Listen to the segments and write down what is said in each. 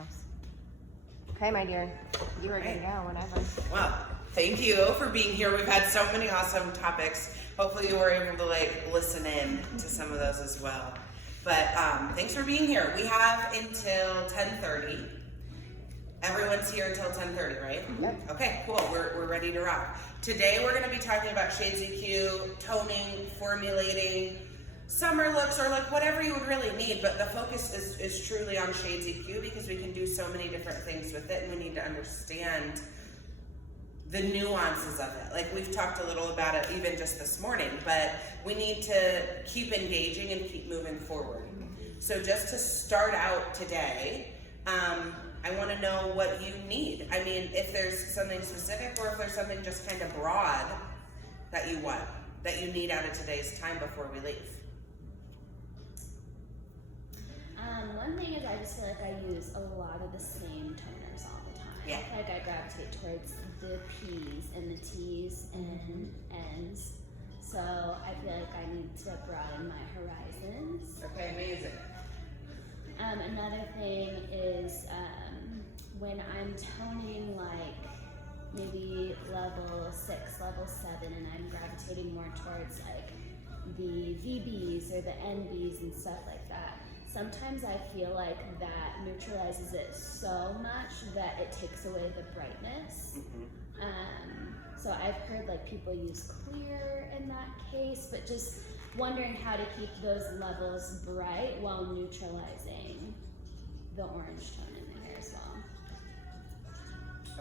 Okay, my dear, you are good to go whenever. Well, thank you for being here. We've had so many awesome topics. Hopefully you were able to listen in to some of those as well. But thanks for being here. We have until 10:30. Everyone's here until 10:30, right? Yep. Okay, cool. We're ready to rock. Today we're going to be talking about Shades EQ, toning, formulating, summer looks, or whatever you would really need. But the focus is truly on Shades EQ because we can do so many different things with it, and we need to understand the nuances of it. We've talked a little about it even just this morning, but we need to keep engaging and keep moving forward. So just to start out today, I want to know what you need. I mean, if there's something specific or if there's something just kind of broad that you want, that you need out of today's time before we leave. One thing is I just feel like I use a lot of the same toners all the time. Yeah. I gravitate towards the P's and the T's and N's. So I feel like I need to broaden my horizons. Okay, amazing. Another thing is when I'm toning maybe level 6, level 7, and I'm gravitating more towards the VBs or the NBs and stuff like that. Sometimes I feel like that neutralizes it so much that it takes away the brightness. So I've heard people use clear in that case, but just wondering how to keep those levels bright while neutralizing the orange tone in the hair as well.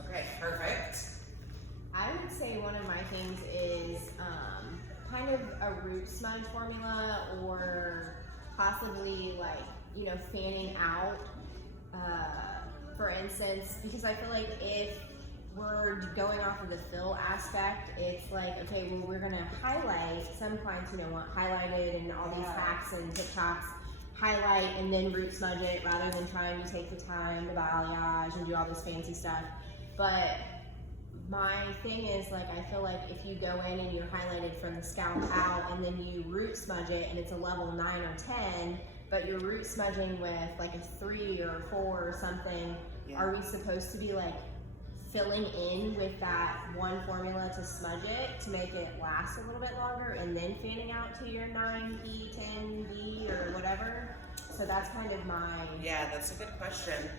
Okay, perfect. I would say one of my things is kind of a root smudge formula, or possibly fanning out. For instance, because I feel like if we're going off of the fill aspect, it's okay, well, we're gonna highlight. Some clients, want highlighted and all these hacks and TikToks, highlight and then root smudge it rather than trying to take the time to balayage and do all this fancy stuff. But my thing is, I feel like if you go in and you're highlighted from the scalp out and then you root smudge it and it's a level 9 or 10, but you're root smudging with a 3 or a 4 or something, are we supposed to be filling in with that one formula to smudge it to make it last a little bit longer and then fanning out to your 9B, 10B or whatever? So that's kind of my... Yeah, that's a good question.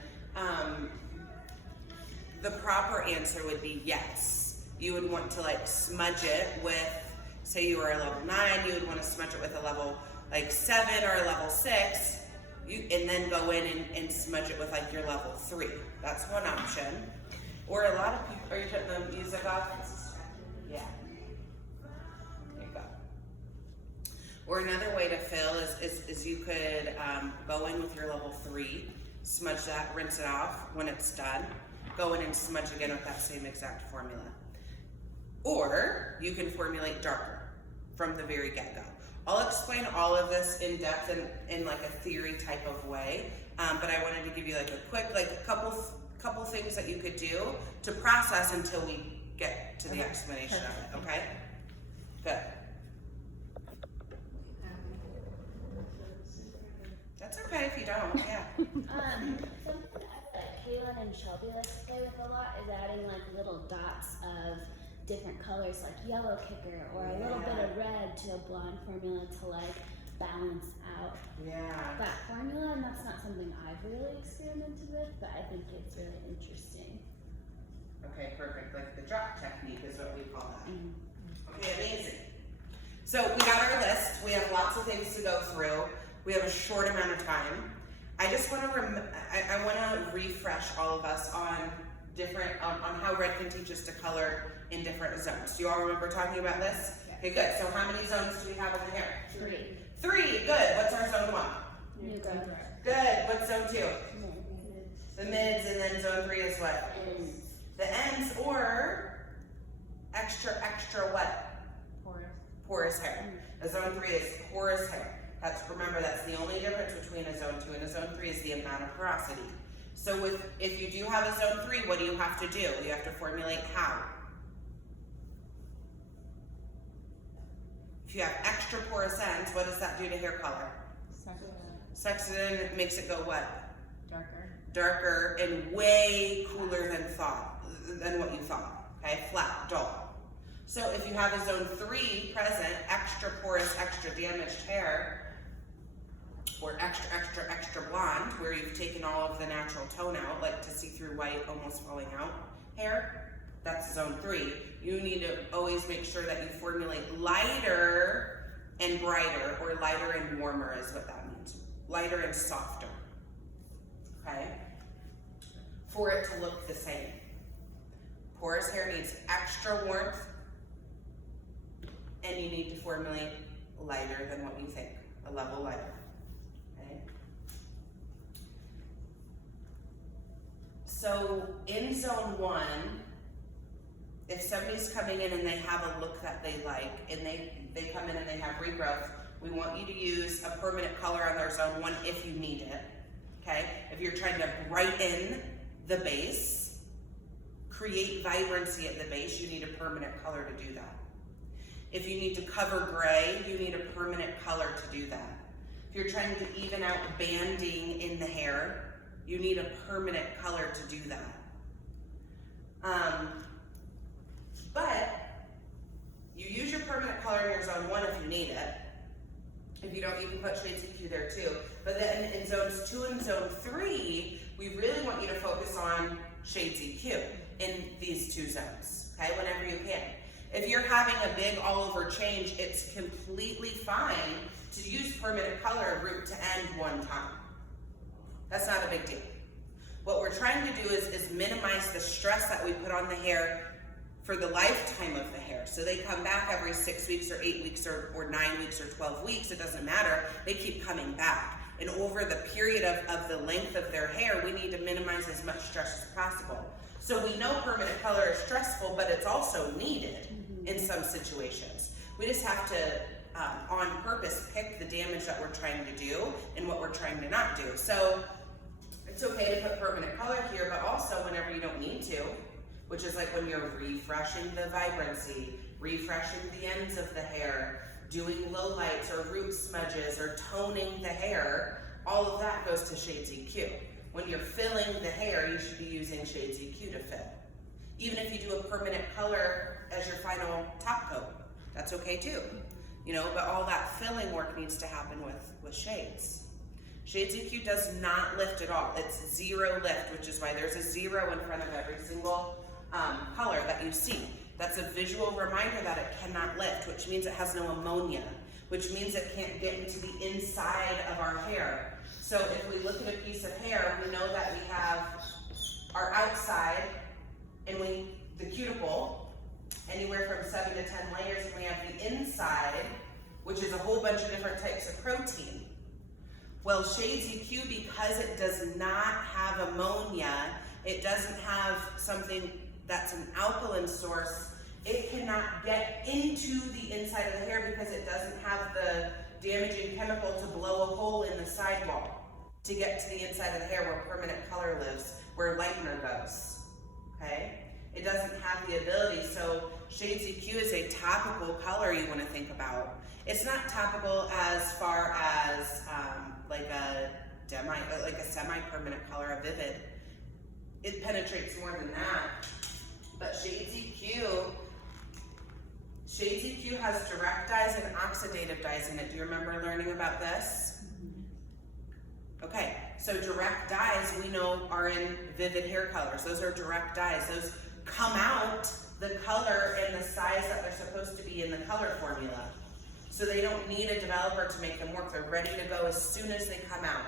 The proper answer would be yes. You would want to smudge it with, say you were a level 9, you would want to smudge it with a level 7 or a level 6, and then go in and smudge it with your level 3. That's one option. Or a lot of people, are you turning the music off? Yeah. There you go. Or another way to fill is you could go in with your level 3, smudge that, rinse it off. When it's done, go in and smudge again with that same exact formula. Or you can formulate darker from the very get-go. I'll explain all of this in depth in a theory type of way, but I wanted to give you a quick couple things that you could do to process until we get to the explanation of it. Okay? Good. That's okay if you don't. Yeah. Something that Kaylin and Shelby like to play with a lot is adding little dots of different colors, like yellow kicker or a little bit of red to a blonde formula to balance out that formula. And that's not something I've really experimented with, but I think it's really interesting. Okay, perfect. The drop technique is what we call that. Okay, amazing. So we got our list. We have lots of things to go through. We have a short amount of time. I just want to I want to refresh all of us on on how red can teach us to color in different zones. Do you all remember talking about this? Yeah. Okay, good. So how many zones do we have in the hair? 3. 3, good. What's our zone 1? New growth. Good. What's zone 2? The mids, and then zone 3 is what? Ends. The ends, or extra what? Porous hair. A zone 3 is porous hair. Remember, that's the only difference between a zone 2 and a zone 3 is the amount of porosity. So if you do have a zone 3, what do you have to do? You have to formulate how? If you have extra porous ends, what does that do to hair color? Sucks it in, it makes it go what? darker, and way cooler than what you thought, okay? Flat, dull. So if you have a zone 3 present, extra porous, extra damaged hair, or extra blonde, where you've taken all of the natural tone out, like to see through white, almost falling out hair, that's zone 3. You need to always make sure that you formulate lighter and brighter, or lighter and warmer is what that means. Lighter and softer, okay? For it to look the same. Porous hair needs extra warmth, and you need to formulate lighter than what you think, a level lighter, okay? So in zone 1, if somebody's coming in and they have a look that they like, and they come in and they have regrowth, we want you to use a permanent color on their zone 1 if you need it, okay? If you're trying to brighten the base, create vibrancy at the base, you need a permanent color to do that. If you need to cover gray, you need a permanent color to do that. If you're trying to even out banding in the hair, you need a permanent color to do that. But you use your permanent color in your zone 1 if you need it. If you don't, you can put Shades EQ there too. But then in zones 2 and zone 3, we really want you to focus on Shades EQ in these 2 zones, okay, whenever you can. If you're having a big all over change, it's completely fine to use permanent color root to end one time. That's not a big deal. What we're trying to do is minimize the stress that we put on the hair for the lifetime of the hair. So they come back every 6 weeks or 8 weeks or 9 weeks or 12 weeks, it doesn't matter, they keep coming back. And over the period of the length of their hair, we need to minimize as much stress as possible. So we know permanent color is stressful, but it's also needed in some situations. We just have to, on purpose, pick the damage that we're trying to do and what we're trying to not do. So it's okay to put permanent color here, but also whenever you don't need to, which is like when you're refreshing the vibrancy, refreshing the ends of the hair, doing lowlights or root smudges or toning the hair, all of that goes to Shades EQ. When you're filling the hair, you should be using Shades EQ to fill. Even if you do a permanent color as your final top coat, that's okay too. You know, but all that filling work needs to happen with Shades. Shades EQ does not lift at all. It's 0 lift, which is why there's a 0 in front of every single color that you see. That's a visual reminder that it cannot lift, which means it has no ammonia, which means it can't get into the inside of our hair. So if we look at a piece of hair, we know that we have our outside and the cuticle, anywhere from 7 to 10 layers, and we have the inside, which is a whole bunch of different types of protein. Well, Shades EQ, because it does not have ammonia, it doesn't have something that's an alkaline source, it cannot get into the inside of the hair because it doesn't have the damaging chemical to blow a hole in the sidewall to get to the inside of the hair where permanent color lives, where lightener goes, okay? It doesn't have the ability, so Shades EQ is a topical color you want to think about. It's not topical as far as like a semi-permanent color, a vivid. It penetrates more than that. But Shades EQ has direct dyes and oxidative dyes in it. Do you remember learning about this? Okay, so direct dyes we know are in vivid hair colors. Those are direct dyes. Those come out the color and the size that they're supposed to be in the color formula. So they don't need a developer to make them work. They're ready to go as soon as they come out.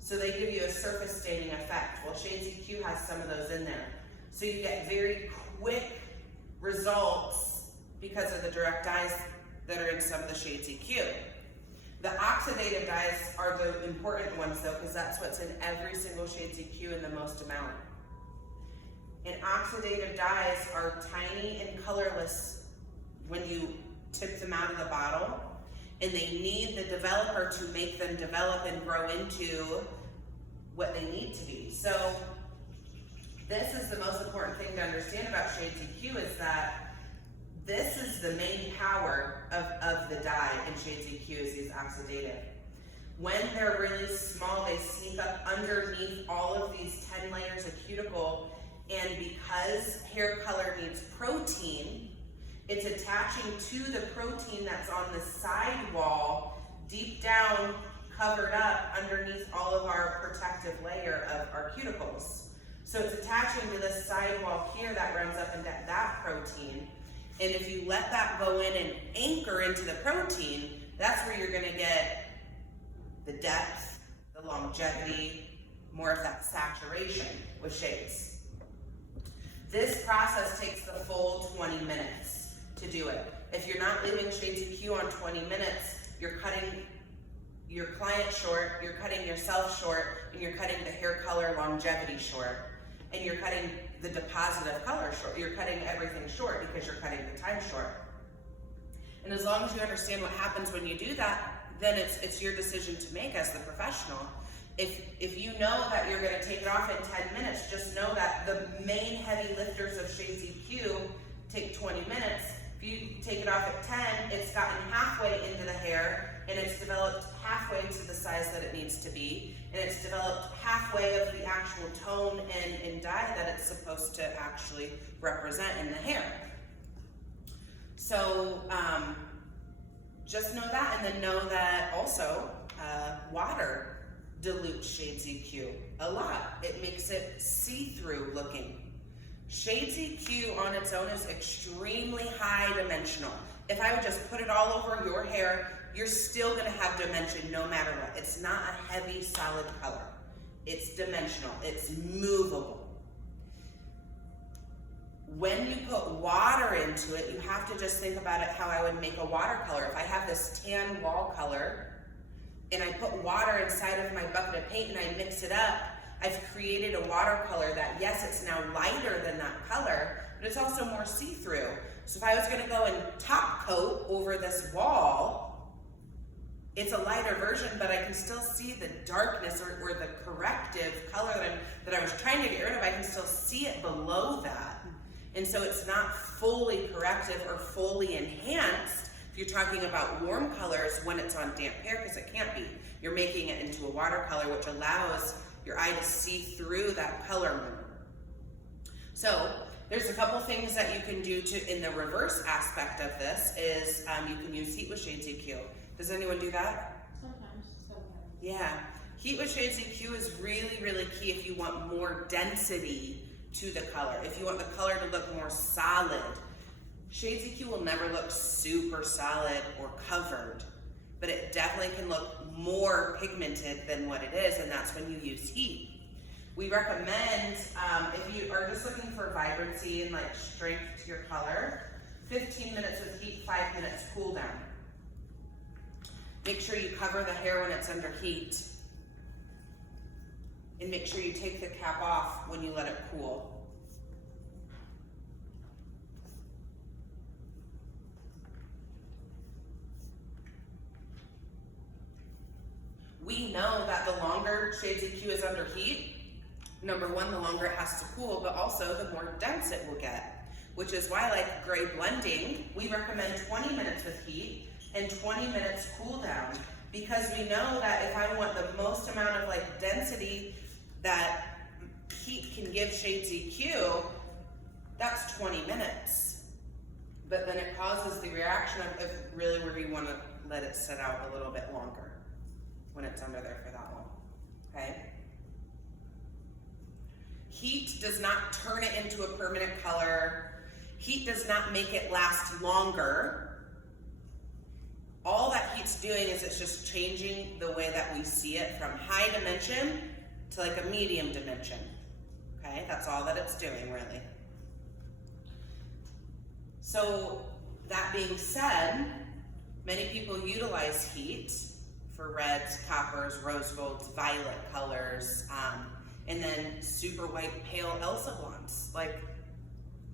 So they give you a surface staining effect. Well, Shades EQ has some of those in there. So you get very quick results because of the direct dyes that are in some of the Shades EQ. The oxidative dyes are the important ones though, because that's what's in every single Shades EQ in the most amount. And oxidative dyes are tiny and colorless when you tip them out of the bottle, and they need the developer to make them develop and grow into what they need to be. So this is the most important thing to understand about Shades EQ, is that this is the main power of the dye in Shades EQ, is these oxidative. When they're really small, they sneak up underneath all of these 10 layers of cuticle, and because hair color needs protein, it's attaching to the protein that's on the side wall, deep down, covered up underneath all of our protective layer of our cuticles. So it's attaching to this side wall here that runs up and down that protein. And if you let that go in and anchor into the protein, that's where you're gonna get the depth, the longevity, more of that saturation with shades. This process takes the full 20 minutes to do it. If you're not leaving Shades EQ on 20 minutes, you're cutting your client short, you're cutting yourself short, and you're cutting the hair color longevity short, and you're cutting the deposit of color short. You're cutting everything short because you're cutting the time short. And as long as you understand what happens when you do that, then it's your decision to make as the professional. If you know that you're going to take it off in 10 minutes, just know that the main heavy lifters of Shades EQ take 20 minutes. If you take it off at 10, it's gotten halfway into the hair, and it's developed halfway to the size that it needs to be, and it's developed halfway of the actual tone and dye that it's supposed to actually represent in the hair. So just know that, and then know that also water dilutes Shades EQ a lot. It makes it see-through looking. Shades EQ on its own is extremely high dimensional. If I would just put it all over your hair, you're still gonna have dimension no matter what. It's not a heavy, solid color. It's dimensional, it's movable. When you put water into it, you have to just think about it how I would make a watercolor. If I have this tan wall color, and I put water inside of my bucket of paint and I mix it up, I've created a watercolor that, yes, it's now lighter than that color, but it's also more see-through. So if I was gonna go and top coat over this wall, it's a lighter version, but I can still see the darkness or the corrective color that I was trying to get rid of. I can still see it below that. And so it's not fully corrective or fully enhanced if you're talking about warm colors when it's on damp hair, because it can't be. You're making it into a watercolor, which allows your eye to see through that color more. So there's a couple things that you can do in the reverse aspect of this is you can use heat with Shades EQ. Does anyone do that? Sometimes. Yeah. Heat with Shades EQ is really, really key if you want more density to the color. If you want the color to look more solid. Shades EQ will never look super solid or covered, but it definitely can look more pigmented than what it is, and that's when you use heat. We recommend, if you are just looking for vibrancy and like strength to your color, 15 minutes with heat, 5 minutes cool down. Make sure you cover the hair when it's under heat, and make sure you take the cap off when you let it cool. We know that the longer Shades EQ is under heat, number one, the longer it has to cool, but also the more dense it will get, which is why, like gray blending, we recommend 20 minutes with heat and 20 minutes cool down, because we know that if I want the most amount of like density that heat can give Shades EQ, that's 20 minutes. But then it causes the reaction of really where you want to let it sit out a little bit longer when it's under there for that long, okay? Heat does not turn it into a permanent color. Heat does not make it last longer. All that heat's doing is it's just changing the way that we see it from high dimension to like a medium dimension, okay? That's all that it's doing, really. So that being said, many people utilize heat for reds, coppers, rose golds, violet colors, and then super white pale Elsa blondes. Like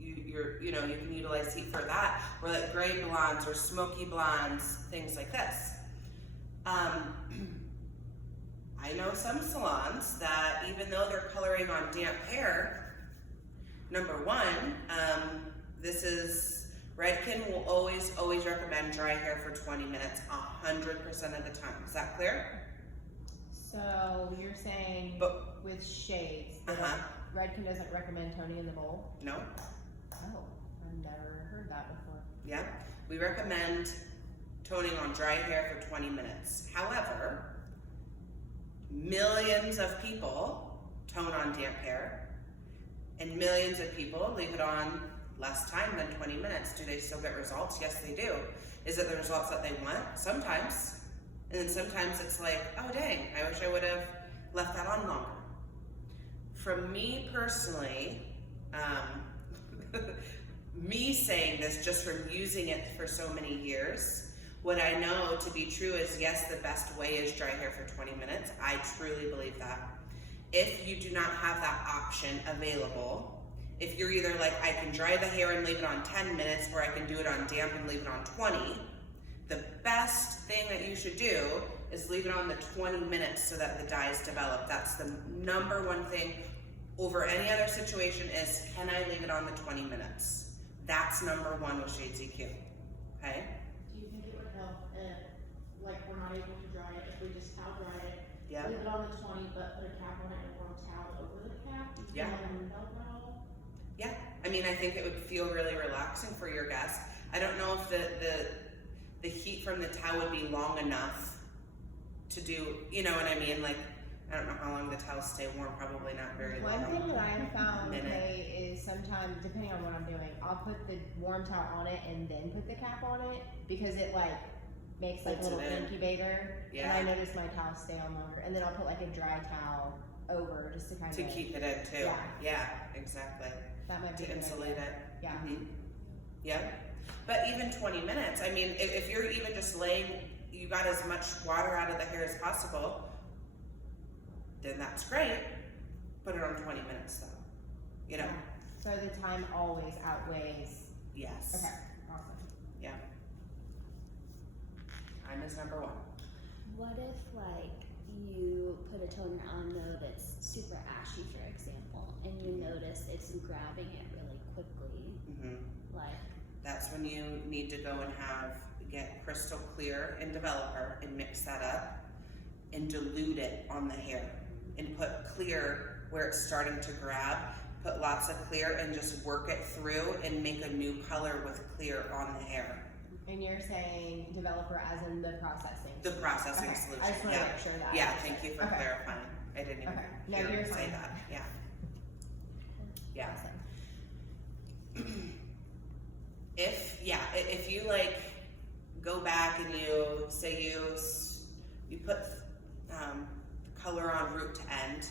you can utilize heat for that, or like gray blondes or smoky blondes, things like this. I know some salons that even though they're coloring on damp hair, number one, Redken will always recommend dry hair for 20 minutes 100% of the time. Is that clear? So you're saying But- with shades, that Redken doesn't recommend toning in the bowl? No? Oh, I've never heard that before. Yeah. We recommend toning on dry hair for 20 minutes. However, millions of people tone on damp hair, and millions of people leave it on less time than 20 minutes. Do they still get results? Yes, they do. Is it the results that they want? Sometimes. And then sometimes it's like, oh dang, I wish I would have left that on longer. From me personally, me saying this just from using it for so many years, what I know to be true is yes, the best way is dry hair for 20 minutes. I truly believe that. If you do not have that option available, if you're either like, I can dry the hair and leave it on 10 minutes, or I can do it on damp and leave it on 20, the best thing that you should do is leave it on the 20 minutes so that the dyes develop. That's the number one thing over any other situation is, can I leave it on the 20 minutes? That's number one with Shades EQ, okay? Do you think it would help if, like, we're not able to dry it, if we just towel dry it, Yeah. leave it on the 20, but put a cap on it and warm towel over the cap? Do you Yeah. think that would help at all? Yeah, I mean, I think it would feel really relaxing for your guest. I don't know if the heat from the towel would be long enough to do, you know what I mean? Like, I don't know how long the towels stay warm, probably not very long. One thing that I have found, Minute. okay, is sometimes, depending on what I'm doing, I'll put the warm towel on it and then put the cap on it because it like makes like a Holds little it in. incubator. Yeah. And I notice my towels stay on longer. And then I'll put like a dry towel over just to kind To of keep it in too. Yeah. Yeah, exactly. that might be a To good insulate idea. it. Yeah. Mhm. Yeah. But even 20 minutes, I mean, if you're even just laying, you got as much water out of the hair as possible, then that's great. Put it on 20 minutes though. You know? So the time always outweighs. Yes. Okay. Awesome. Time is number one. What if like you put a toner on though that's super ashy, for example, and you notice it's grabbing it really quickly? Mm-hmm. Like, That's when you need to go and get crystal clear in developer and mix that up and dilute it on the hair and put clear where it's starting to grab. Put lots of clear and just work it through and make a new color with clear on the hair. And you're saying developer as in the processing. The processing Okay. solution. I just want to Yeah. make sure that. Yeah, thank you for Okay. clarifying. I didn't even Okay. No, hear you're you say fine. that. Yeah. Yeah. Awesome. If you like go back and you say you put color on root to end,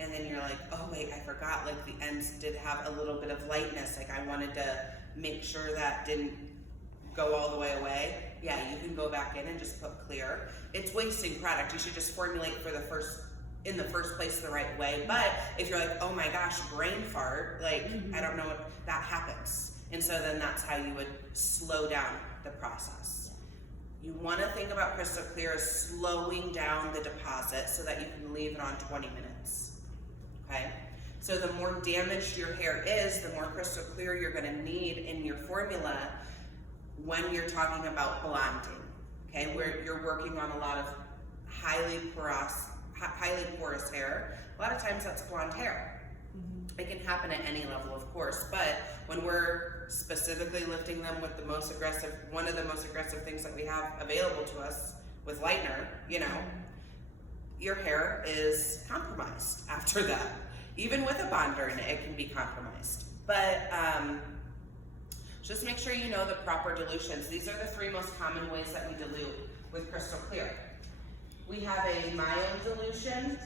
and then you're like, oh wait, I forgot, like the ends did have a little bit of lightness, like I wanted to make sure that didn't go all the way away. Yeah, you can go back in and just put clear. It's wasting product. You should just formulate in the first place the right way. But if you're like, oh my gosh, brain fart, like I don't know what that happens. And so then that's how you would slow down the process. You want to think about crystal clear as slowing down the deposit so that you can leave it on 20 minutes. Okay? So the more damaged your hair is, the more crystal clear you're going to need in your formula when you're talking about blonding. Okay? Where you're working on a lot of highly porous hair. A lot of times that's blonde hair. It can happen at any level, of course, but when we're specifically lifting them with one of the most aggressive things that we have available to us with lightener, you know, your hair is compromised after that. Even with a bonder in it, it can be compromised. But just make sure you know the proper dilutions. These are the three most common ways that we dilute with crystal clear. We have a mild dilution,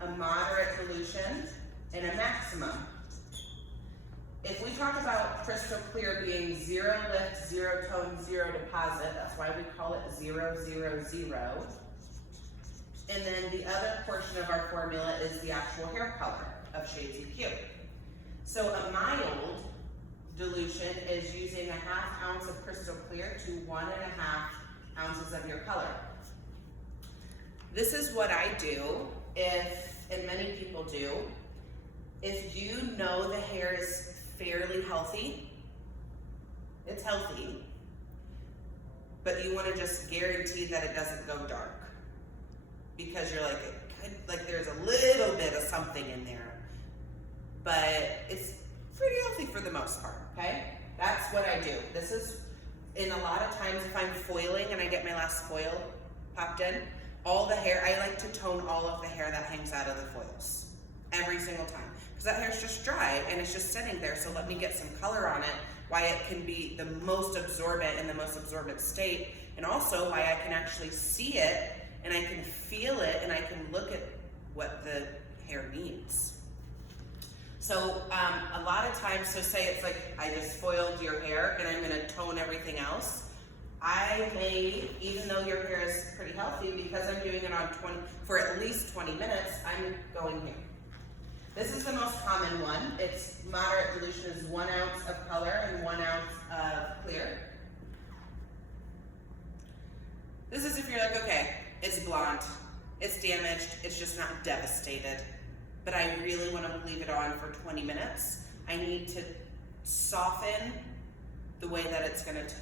a moderate dilution, and a maximum. If we talk about crystal clear being 0 lift, 0 tone, 0 deposit, that's why we call it 0, 0, 0. And then the other portion of our formula is the actual hair color of Shades EQ. So a mild dilution is using a 1/2 ounce of crystal clear to 1.5 ounces of your color. This is what I do, and many people do. If you know the hair is fairly healthy, it's healthy, but you want to just guarantee that it doesn't go dark because you're like, like there's a little bit of something in there, but it's pretty healthy for the most part, okay? That's what I do. This is, in a lot of times if I'm foiling and I get my last foil popped in, all the hair, I like to tone all of the hair that hangs out of the foils every single time. Because that hair's just dry and it's just sitting there, so let me get some color on it, why it can be the most absorbent in the most absorbent state, and also why I can actually see it and I can feel it and I can look at what the hair needs. So a lot of times, so say it's like I just foiled your hair and I'm gonna tone everything else. I may, even though your hair is pretty healthy, because I'm doing it on for at least 20 minutes, I'm going here. This is the most common one. It's moderate dilution is 1 ounce of color and 1 ounce of clear. This is if you're like, okay, it's blonde, it's damaged, it's just not devastated, but I really want to leave it on for 20 minutes. I need to soften the way that it's going to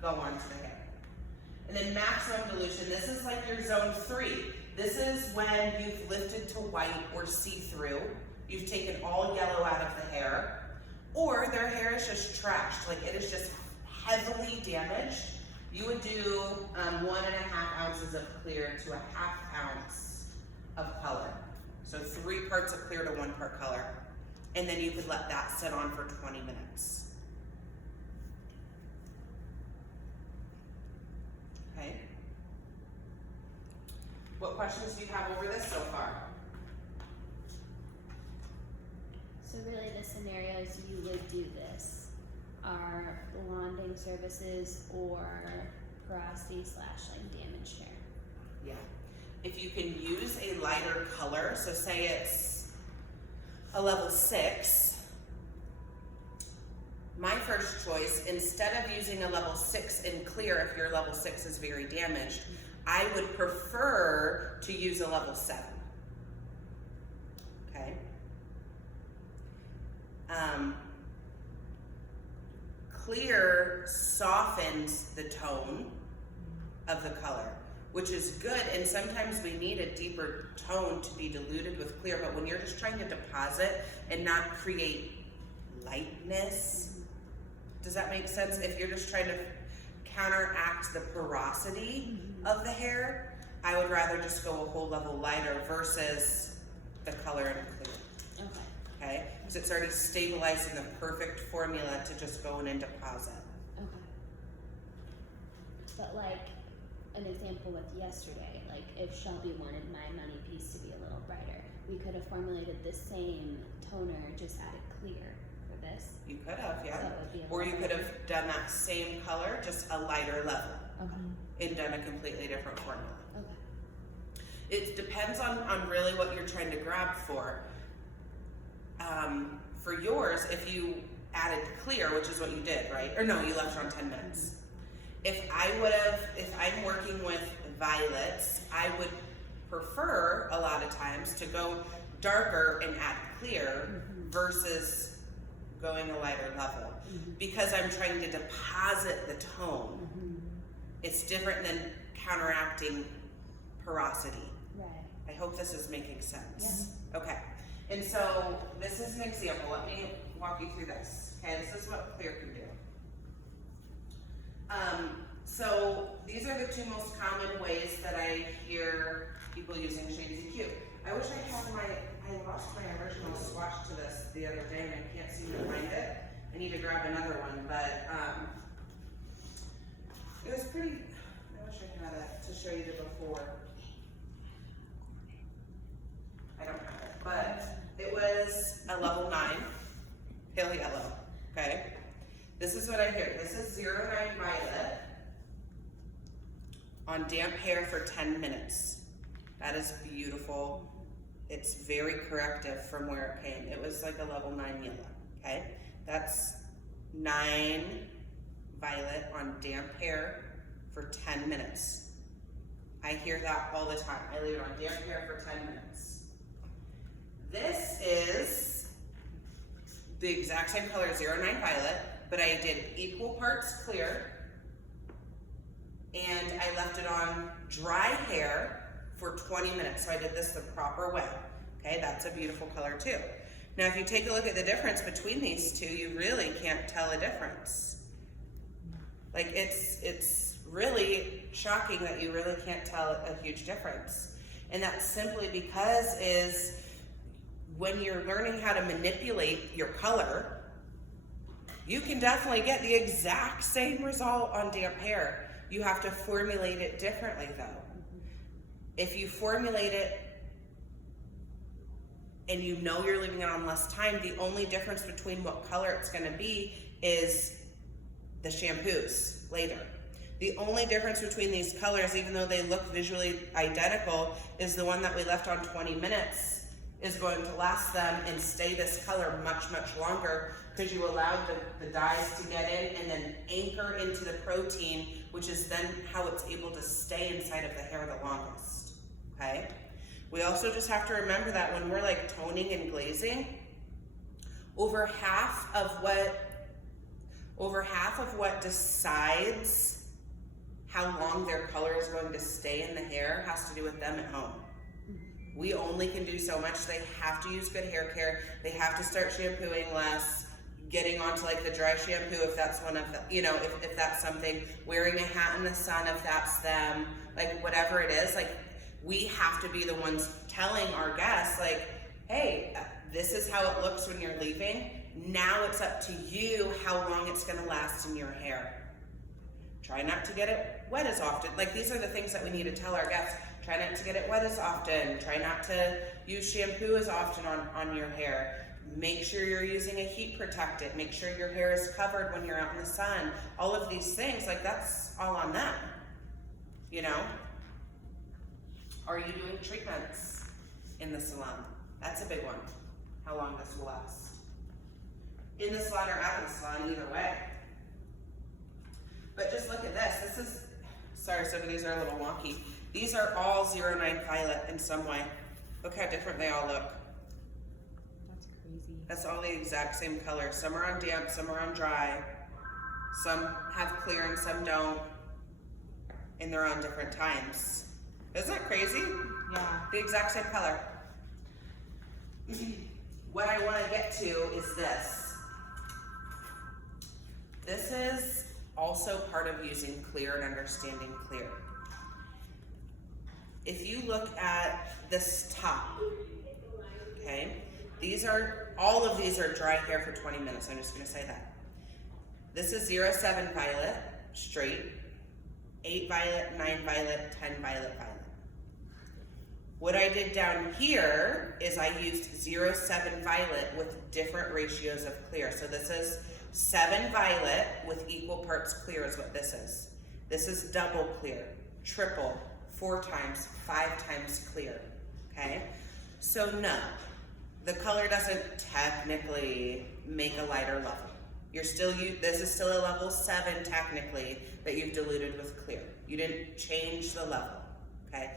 go onto the hair. And then maximum dilution, this is like your zone 3. This is when you've lifted to white or see-through, you've taken all yellow out of the hair, or their hair is just trashed, like it is just heavily damaged. You would do 1.5 ounces of clear to 1/2 ounce of color. So 3 parts of clear to 1 part color. And then you could let that sit on for 20 minutes. Okay. What questions do you have over this so far? So really the scenarios you would do this are blonding services or porosity / like damaged hair. Yeah. If you can use a lighter color, so say it's a level 6, my first choice, instead of using a level 6 in clear, if your level 6 is very damaged, I would prefer to use a level 7. Okay? Clear softens the tone of the color, which is good, and sometimes we need a deeper tone to be diluted with clear, but when you're just trying to deposit and not create lightness, does that make sense? If you're just trying to counteract the porosity of the hair, I would rather just go a whole level lighter versus the color in clear. Okay. Okay? Because it's already stabilizing the perfect formula to just go in and deposit. Okay. But like an example with yesterday, like if Shelby wanted my money piece to be a little brighter, we could have formulated the same toner, just added clear for this. You could have, yeah. So it would be a Or you little could have done that same color, just a lighter level, Okay. and done a completely different formula. Okay. It depends on really what you're trying to grab for. For yours, if you added clear, which is what you did, right? Or no, you left it on 10 minutes. If I'm working with violets, I would prefer a lot of times to go darker and add clear versus going a lighter level, because I'm trying to deposit the tone. It's different than counteracting porosity. Right. I hope this is making sense. Okay, and so this is an example. Let me walk you through this. Okay, this is what clear can do. So these are the 2 most common ways that I hear people using Shades EQ. I wish I had I lost my original swatch to this the other day and I can't seem to find it. I need to grab another one, but it was pretty, I wish I had it to show you the before. I don't have it, but it was a level 9, pale yellow, okay? This is what I hear. This is 09 Violet on damp hair for 10 minutes. That is beautiful. It's very corrective from where it came. It was like a level 9 yellow, okay? That's 9 Violet on damp hair for 10 minutes. I hear that all the time. I leave it on damp hair for 10 minutes. This is the exact same color as 09 Violet, but I did equal parts clear, and I left it on dry hair for 20 minutes. So I did this the proper way. Okay, that's a beautiful color too. Now, if you take a look at the difference between these two, you really can't tell a difference. Like it's really shocking that you really can't tell a huge difference. And that's simply because when you're learning how to manipulate your color, you can definitely get the exact same result on damp hair. You have to formulate it differently though. If you formulate it and you know you're leaving it on less time, the only difference between what color it's gonna be is the shampoos later. The only difference between these colors, even though they look visually identical, is the one that we left on 20 minutes is going to last them and stay this color much, much longer because you allowed the dyes to get in and then anchor into the protein, which is then how it's able to stay inside of the hair the longest, okay? We also just have to remember that when we're like toning and glazing, over half of what decides how long their color is going to stay in the hair has to do with them at home. We only can do so much. They have to use good hair care. They have to start shampooing less, getting onto like the dry shampoo if that's one of the, if that's something, wearing a hat in the sun if that's them, like whatever it is, like we have to be the ones telling our guests like, hey, this is how it looks when you're leaving. Now it's up to you how long it's gonna last in your hair. Try not to get it wet as often. Like these are the things that we need to tell our guests. Try not to get it wet as often. Try not to use shampoo as often on your hair. Make sure you're using a heat protectant. Make sure your hair is covered when you're out in the sun. All of these things, like that's all on them, Are you doing treatments in the salon? That's a big one. How long this will last. In the salon or out of the salon, either way. But just look at this. Sorry, some of these are a little wonky. These are all 09 Violet in some way. Look how different they all look. That's crazy. That's all the exact same color. Some are on damp, some are on dry. Some have clear and some don't. And they're on different times. Isn't that crazy? Yeah. The exact same color. What I want to get to is this. This is also part of using clear and understanding clear. If you look at this top, okay, all of these are dry hair for 20 minutes. I'm just going to say that. This is 07 Violet, straight, 8 Violet, 9 Violet, 10 Violet, Violet. What I did down here is I used 07 Violet with different ratios of clear. So this is 7 Violet with equal parts clear is what this is. This is double clear, triple, 4 times, 5 times clear, okay? So no, the color doesn't technically make a lighter level. This is still a level 7 technically that you've diluted with clear. You didn't change the level, okay?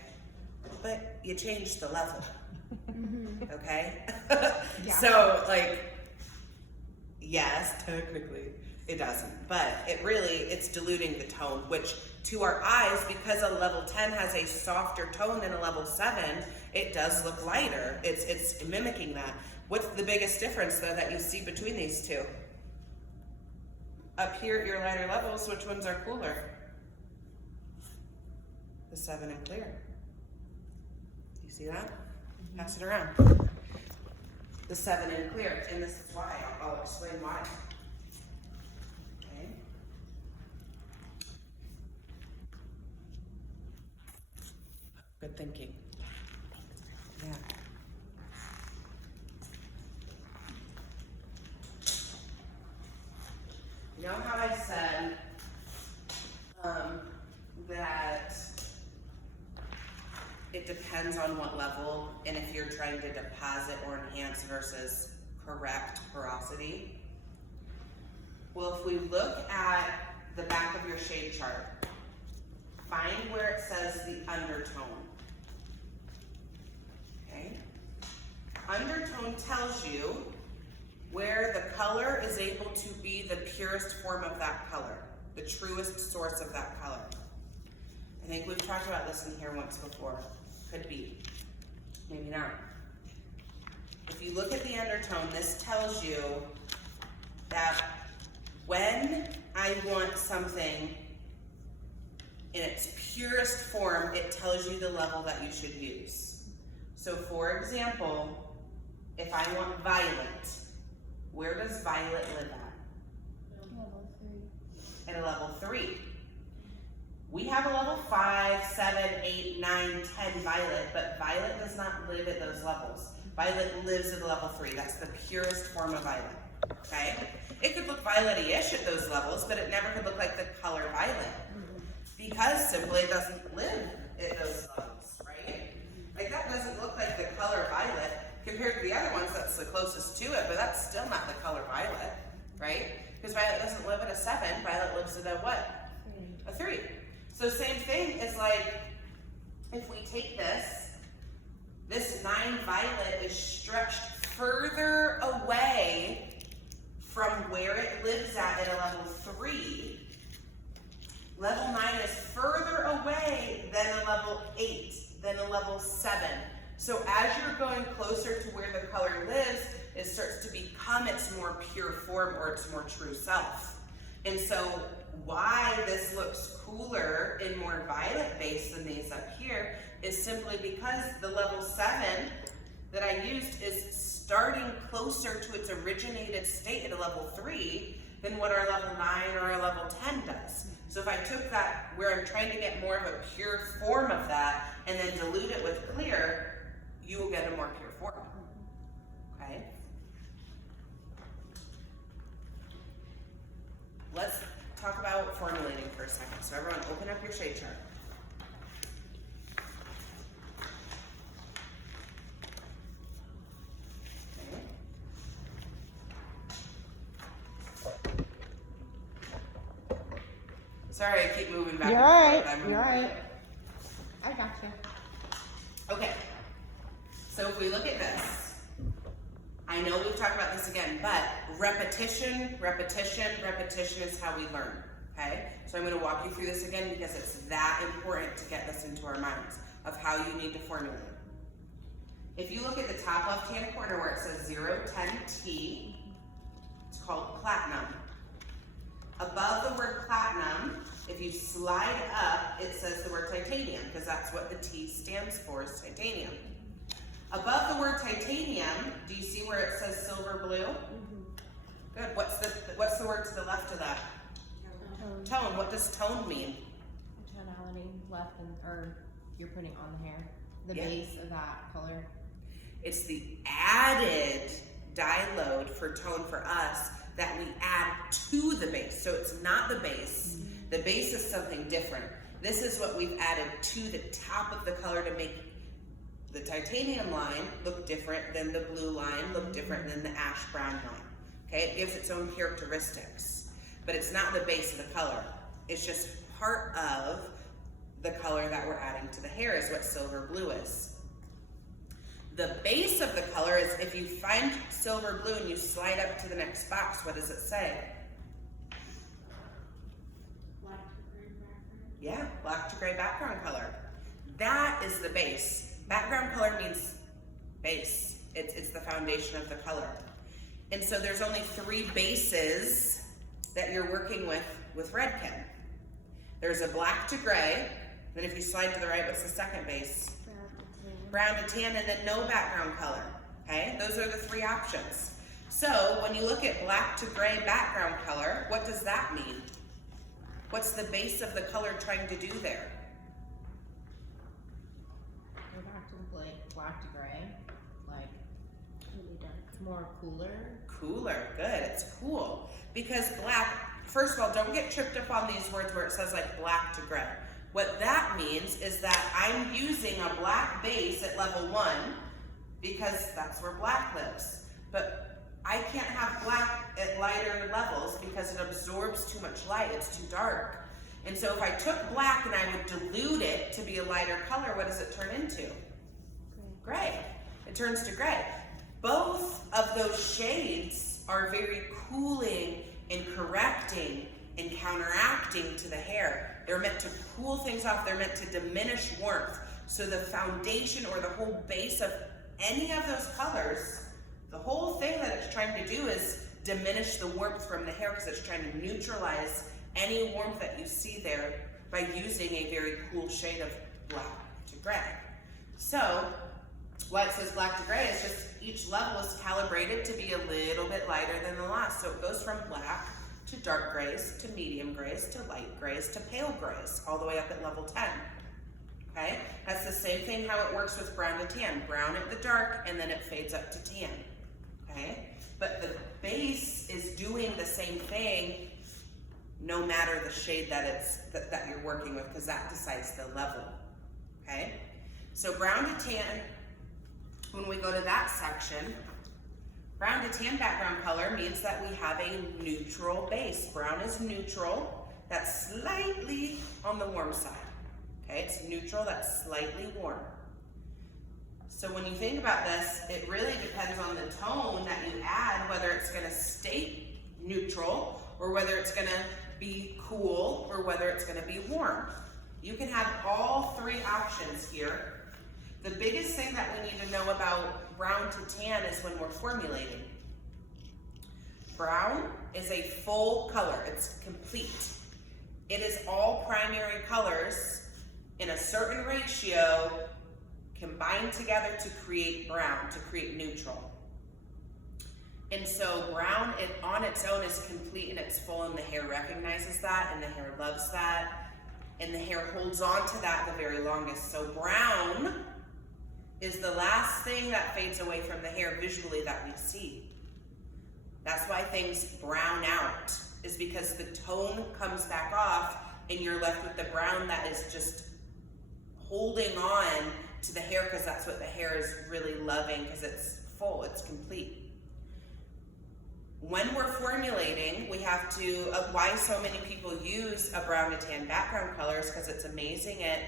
But you changed the level, okay? Yeah. So like, yes, technically it doesn't, but it's diluting the tone, which to our eyes, because a level 10 has a softer tone than a level 7, it does look lighter. It's mimicking that. What's the biggest difference though that you see between these two? Up here at your lighter levels, which ones are cooler? The 7 and clear. You see that? Pass it around. The 7 and clear, and this is why. I'll explain why. Okay. Good thinking. Yeah. You know how I said that it depends on what level and if you're trying to deposit or enhance versus correct porosity? Well, if we look at the back of your shade chart, find where it says the undertone. Okay? Undertone tells you where the color is able to be the purest form of that color, the truest source of that color. I think we've talked about this in here once before. Could be. Maybe not. If you look at the undertone, this tells you that when I want something in its purest form, it tells you the level that you should use. So for example, if I want violet, where does violet live at? Level 3. At a level 3. We have a level 5, 7, 8, 9, 10 violet, but violet does not live at those levels. Violet lives at a level 3. That's the purest form of violet, okay? It could look violet-ish at those levels, but it never could look like the color violet because simply it doesn't live at those levels, right? Like that doesn't look like the color violet compared to the other ones. That's the closest to it, but that's still not the color violet, right? Because violet doesn't live at a 7. Violet lives at a what? 3. A 3. So same thing is like, if we take this 9 violet is stretched further away from where it lives at a level 3. Level 9 is further away than a level 8, than a level 7. So as you're going closer to where the color lives, it starts to become its more pure form or its more true self. And so why this looks cooler and more violet based than these up here is simply because the level 7 that I used is starting closer to its originated state at a level 3 than what our level 9 or our level 10 does. So if I took that where I'm trying to get more of a pure form of that and then dilute it with clear, you will get a more pure form, okay? Let's talk about formulating for a second. So everyone open up your shade chart. Sorry, I keep moving back. You're and forth. right. You're right. I got you. Okay. So if we look at this, I know we've talked about this again, but repetition, repetition, repetition is how we learn. Okay? So I'm going to walk you through this again because it's that important to get this into our minds of how you need to formulate. If you look at the top left-hand corner where it says 010T, it's called platinum. Above the word platinum, if you slide up, it says the word titanium, because that's what the T stands for, is titanium. Above the word titanium, do you see where it says silver blue? Good. What's the word to the left of that? Tone. What does tone mean? Tonality left or you're putting on the hair. The Yeah. base of that color. It's the added dye load for tone for us that we add to the base. So it's not the base. The base is something different. This is what we've added to the top of the color to make the titanium line look different than the blue line, look different than the ash brown line. Okay, it gives its own characteristics, but it's not the base of the color. It's just part of the color that we're adding to the hair is what silver blue is. The base of the color is, if you find silver blue and you slide up to the next box, what does it say? Black to gray background. Yeah, black to gray background color. That is the base. Background color means base. It's the foundation of the color. And so there's only 3 bases that you're working with Redken. There's a black to gray, then if you slide to the right, what's the second base? Brown to tan, and then no background color, okay? Those are the 3 options. So when you look at black to gray background color, what does that mean? What's the base of the color trying to do there? Go back to black to gray. Like Really dark. more cooler. Cooler, good, it's cool. Because black, first of all, don't get tripped up on these words where it says like black to gray. What that means is that I'm using a black base at level 1 because that's where black lives. But I can't have black at lighter levels because it absorbs too much light, it's too dark. And so if I took black and I would dilute it to be a lighter color, what does it turn into? Gray. It turns to gray. Both of those shades are very cooling and correcting and counteracting to the hair. They're meant to cool things off. They're meant to diminish warmth. So the foundation or the whole base of any of those colors, the whole thing that it's trying to do is diminish the warmth from the hair, because it's trying to neutralize any warmth that you see there by using a very cool shade of black to gray. So why it says black to gray is just each level is calibrated to be a little bit lighter than the last. So it goes from black to dark grays, to medium grays, to light grays, to pale grays, all the way up at level 10. Okay, that's the same thing how it works with brown to tan. Brown at the dark, and then it fades up to tan. Okay, but the base is doing the same thing no matter the shade that you're working with, because that decides the level. Okay, so brown to tan, when we go to that section, brown to tan background color means that we have a neutral base. Brown is neutral, that's slightly on the warm side. Okay, it's neutral, that's slightly warm. So when you think about this, it really depends on the tone that you add, whether it's gonna stay neutral, or whether it's gonna be cool, or whether it's gonna be warm. You can have all three options here. The biggest thing that we need to know about brown to tan is when we're formulating. Brown is a full color, it's complete. It is all primary colors in a certain ratio combined together to create brown, to create neutral. And so brown on its own is complete and it's full, and the hair recognizes that, and the hair loves that, and the hair holds on to that the very longest. So brown is the last thing that fades away from the hair visually that we see. That's why things brown out, is because the tone comes back off and you're left with the brown that is just holding on to the hair, because that's what the hair is really loving, because it's full, it's complete. When we're formulating, we have to, why so many people use a brown to tan background color is because it's amazing at,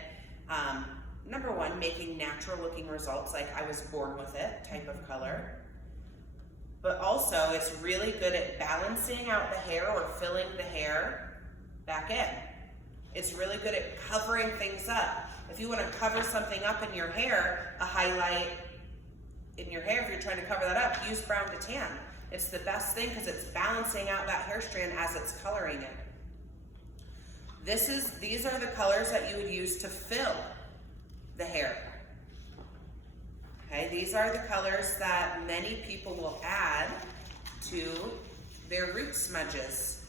number one, making natural looking results, like I was born with it type of color. But also it's really good at balancing out the hair or filling the hair back in. It's really good at covering things up. If you want to cover something up in your hair, a highlight in your hair, if you're trying to cover that up, use brown to tan. It's the best thing because it's balancing out that hair strand as it's coloring it. These are the colors that you would use to fill the hair. Okay, these are the colors that many people will add to their root smudges.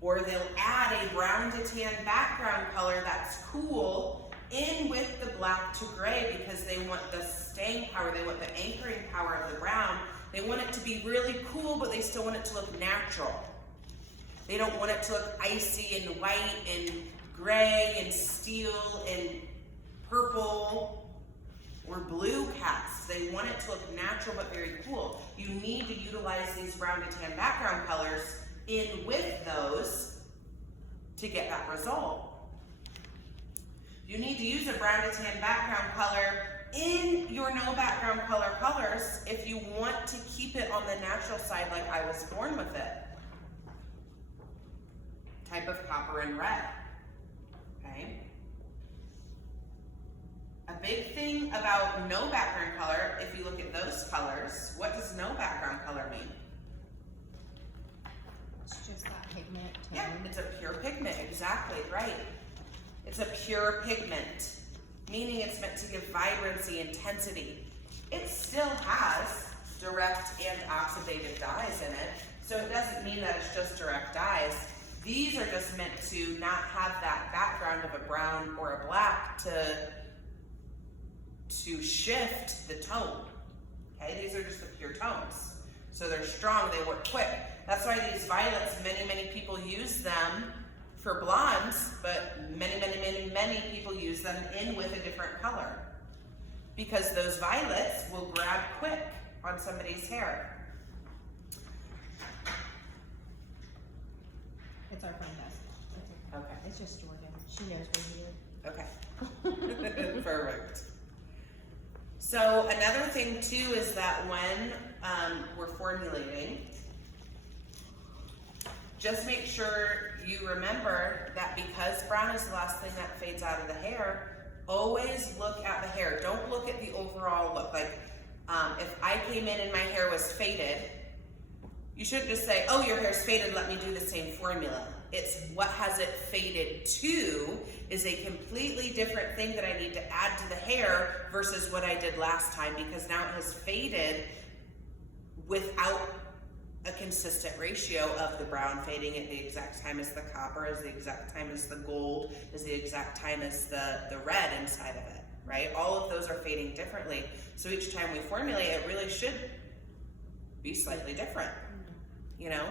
Or they'll add a brown to tan background color that's cool in with the black to gray, because they want the staying power, they want the anchoring power of the brown. They want it to be really cool, but they still want it to look natural. They don't want it to look icy and white and gray and steel and purple or blue cast. They want it to look natural but very cool. You need to utilize these brown to tan background colors in with those to get that result. You need to use a brown to tan background color in your no background color colors if you want to keep it on the natural side like I was born with it. Type of copper and red. Okay. A big thing about no background color, if you look at those colors, what does no background color mean? It's just that pigment tone. Yeah, it's a pure pigment, exactly, right. It's a pure pigment, meaning it's meant to give vibrancy, intensity. It still has direct and oxidative dyes in it, so it doesn't mean that it's just direct dyes. These are just meant to not have that background of a brown or a black to shift the tone. Okay, these are just the pure tones. So they're strong, they work quick. That's why these violets, many people use them for blondes, but many people use them in with a different color, because those violets will grab quick on somebody's hair. It's our friend Dustin. Okay. It's just Jordan. She knows we're here. Okay, perfect. So another thing too is that when we're formulating, just make sure you remember that because brown is the last thing that fades out of the hair, always look at the hair. Don't look at the overall look. Like, if I came in and my hair was faded, you shouldn't just say, oh, your hair's faded, let me do the same formula. It's what has it faded to is a completely different thing that I need to add to the hair versus what I did last time, because now it has faded without a consistent ratio of the brown fading at the exact time as the copper, as the exact time as the gold, as the exact time as the red inside of it, right? All of those are fading differently. So each time we formulate, it really should be slightly different, you know?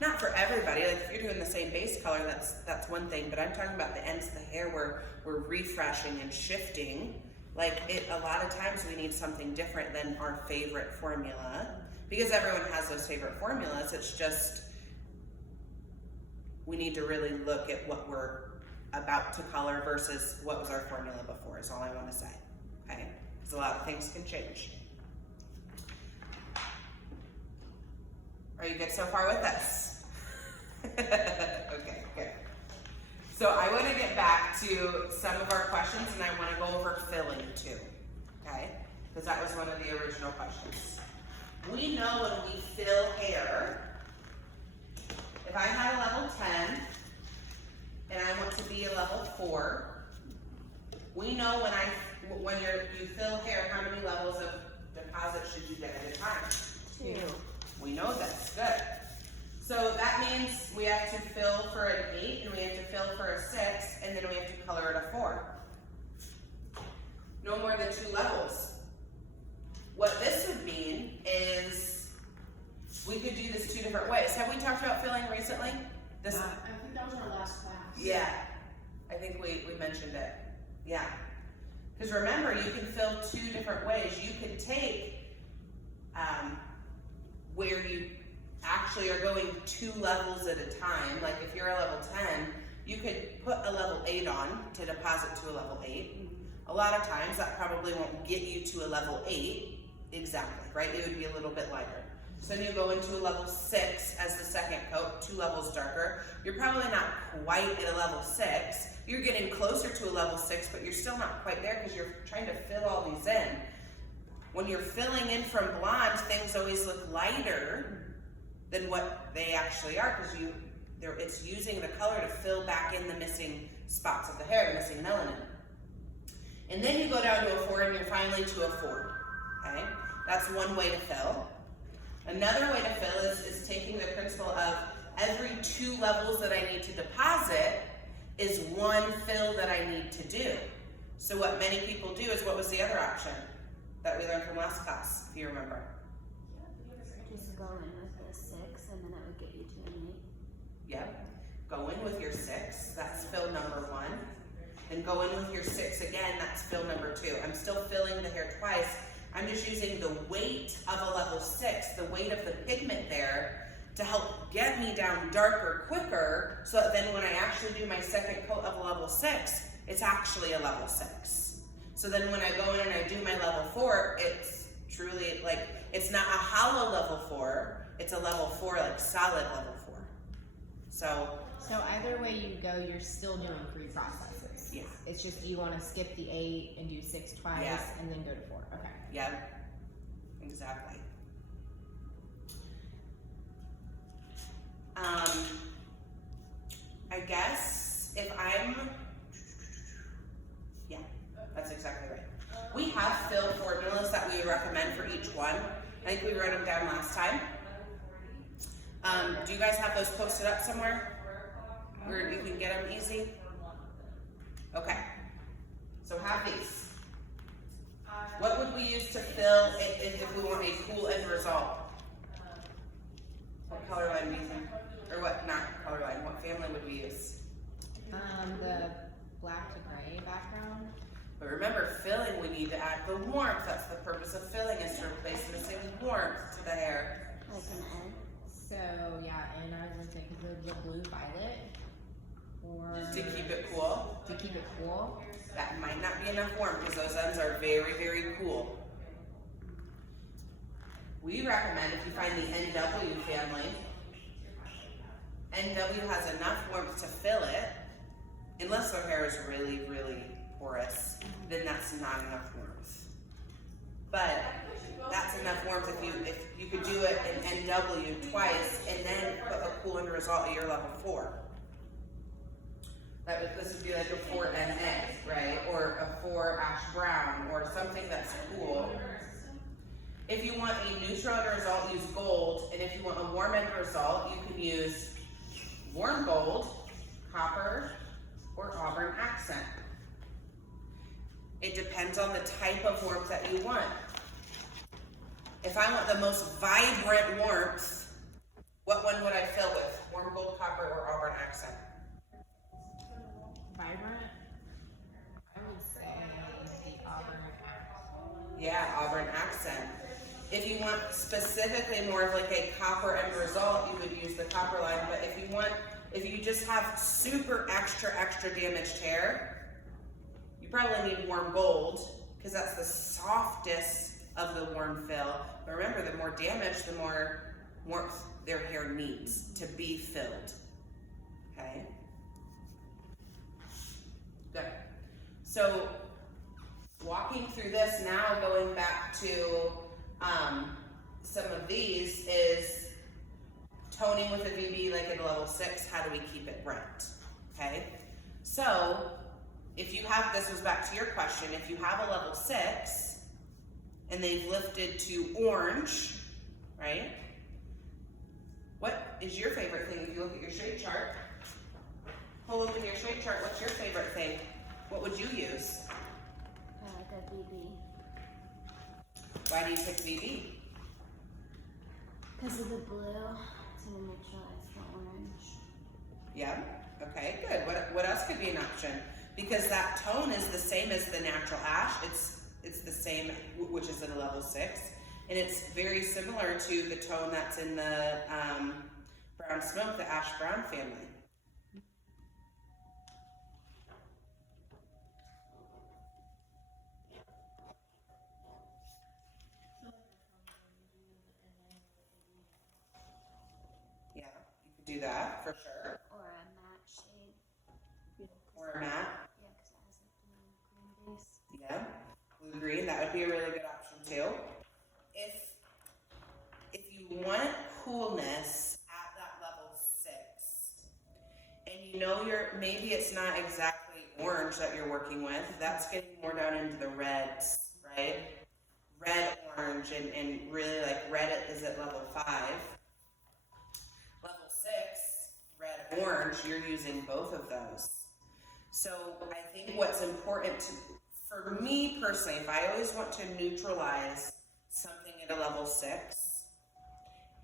Not for everybody. Like if you're doing the same base color, that's one thing, but I'm talking about the ends of the hair where we're refreshing and shifting. Like a lot of times we need something different than our favorite formula, because everyone has those favorite formulas. It's just, we need to really look at what we're about to color versus what was our formula before, is all I want to say, okay? Because a lot of things can change. Are you good so far with this? Okay, good. So I want to get back to some of our questions, and I want to go over filling too, okay? Because that was one of the original questions. We know when we fill hair, if I had a level 10 and I want to be a level 4, we know when you fill hair, how many levels of deposit should you get at a time? 2. We know this, good. So that means we have to fill for an 8, and we have to fill for a 6, and then we have to color it a 4. No more than 2 levels. What this would mean is we could do this 2 different ways. Have we talked about filling recently? I think that was our last class. Yeah, I think we mentioned it. Yeah. Because remember, you can fill 2 different ways. You can take where you actually are going 2 levels at a time. Like if you're a level 10, you could put a level 8 on to deposit to a level 8. A lot of times that probably won't get you to a level 8 exactly, right? It would be a little bit lighter. So then you go into a level 6 as the second coat, 2 levels darker. You're probably not quite at a level 6. You're getting closer to a level 6, but you're still not quite there because you're trying to fill all these in. When you're filling in from blonde, things always look lighter than what they actually are, because it's using the color to fill back in the missing spots of the hair, the missing melanin. And then you go down to a 4 and you're finally to a 4, okay? That's one way to fill. Another way to fill is taking the principle of every 2 levels that I need to deposit is 1 fill that I need to do. So what many people do is, what was the other option that we learned from last class, if you remember? Just go in with a 6, and then it would get you to an 8. Yep. Go in with your 6, that's fill number 1. And go in with your 6 again, that's fill number 2. I'm still filling the hair twice. I'm just using the weight of a level 6, the weight of the pigment there, to help get me down darker quicker, so that then when I actually do my second coat of a level 6, it's actually a level 6. So then when I go in and I do my level 4, it's truly like, it's not a hollow level 4, it's a level 4, like solid level 4. So either way you go, you're still doing 3 processes. Yeah. It's just you want to skip the 8 and do 6 twice, Yeah. and then go to 4. Okay. Yep, exactly. I guess if that's exactly right. We have fill formulas that we recommend for each one. I think we wrote them down last time. Do you guys have those posted up somewhere where you can get them easy? Okay, so have these. What would we use to fill if we want a cool end result? What color line do you think? Or what, not color line, what family would we use? The black to gray background. But remember, filling, we need to add the warmth. That's the purpose of filling, is to replace missing warmth to the hair. Like an N. So yeah, and I was thinking the blue violet, or To keep it cool. to keep it cool. That might not be enough warmth because those ends are very, very cool. We recommend, if you find the NW family, NW has enough warmth to fill it, unless their hair is really, really porous. then that's not enough warmth. But that's enough warmth if you could do it in NW twice and then put a coolant result at your level 4. This would be like a 4 NA, right? Or a 4 ash brown, or something that's cool. If you want a neutral end result, use gold. And if you want a warm end result, you can use warm gold, copper, or auburn accent. It depends on the type of warmth that you want. If I want the most vibrant warmth, what one would I fill with? Warm gold, copper, or auburn accent? Vibrant? I would say the auburn accent. Yeah, auburn accent. If you want specifically more of like a copper end result, you would use the copper line. But if you just have super extra damaged hair, you probably need warm gold because that's the softest of the warm fill. But remember, the more damaged, the more warmth their hair needs to be filled. Okay? Good. So, walking through this now, going back to some of these is toning with a VB like at a level 6. How do we keep it bright? Okay? So, if you have, this was back to your question, if you have a level 6 and they've lifted to orange, right? What is your favorite thing if you look at your shade chart? Hold open your shade chart. What's your favorite thing? What would you use? The BB. Why do you pick VB? Because of the blue to neutralize the orange. Yeah. Okay. Good. What else could be an option? Because that tone is the same as the natural ash. It's the same, which is at a level 6, and it's very similar to the tone that's in the brown smoke, the ash brown family. Yeah, you could do that for sure. Or a matte shade. Or a matte. Yeah, because it has a blue green base. Yeah, blue green, that would be a really good option too. If you want coolness at that level 6, and you know maybe it's not exactly orange that you're working with, that's getting more down into the reds, right? Red, orange, and really like red is at level 5. Level 6, red, orange, you're using both of those. So I think what's important for me personally, if I always want to neutralize something at a level 6,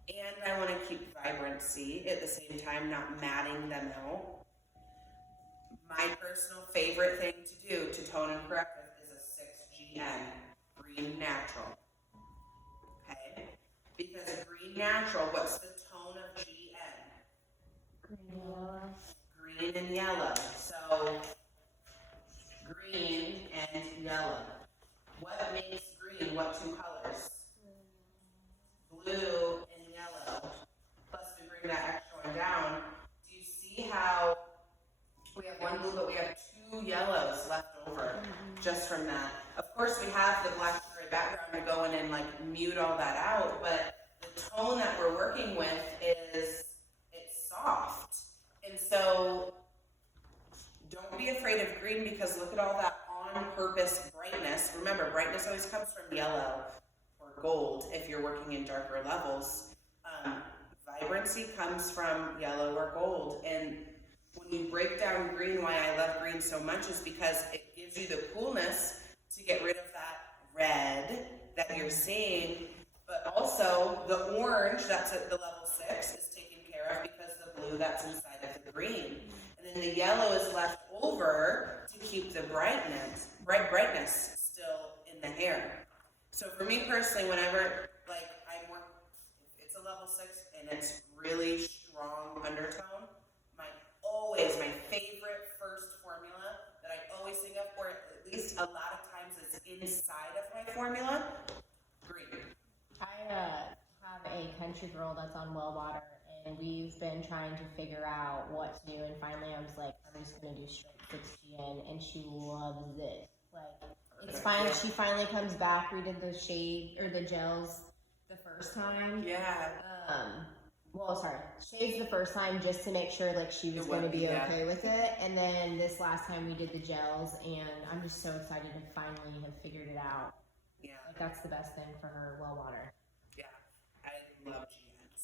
and I want to keep vibrancy at the same time, not matting them out, my personal favorite thing to do to tone and correct with is a 6GN, green natural. Okay? Because a green natural, what's the tone of GN? Green and yellow. Green and yellow. So, green and yellow. What makes green? What 2 colors? Blue and yellow. Plus we bring that extra one down. Do you see how we have 1 blue, but we have 2 yellows left over just from that? Of course, we have the black and gray background to go in and like mute all that out, but the tone that we're working with it's soft. And so don't be afraid of green, because look at all that on-purpose brightness. Remember, brightness always comes from yellow or gold if you're working in darker levels. Vibrancy comes from yellow or gold. And when you break down green, why I love green so much is because it gives you the coolness to get rid of that red that you're seeing, but also the orange that's at the level 6 is taken care of because the blue that's inside of the green. And then the yellow is left over to keep the brightness still in the hair. So for me personally, whenever if it's a level 6 and it's really strong undertone, my favorite first formula that I always think of, or at least a lot of times it's inside of my formula, green. I have a country girl that's on well water, and we've been trying to figure out what to do, and finally I was like, I'm just going to do straight 6GN, and she loves it. Like, it's fine. She finally comes back. We did the shade or the gels the first time. Yeah. Well, sorry, shades the first time just to make sure like she was going to be okay with it, and then this last time we did the gels, and I'm just so excited to finally have figured it out. Yeah. Like that's the best thing for her. Well water. Yeah. I love GX.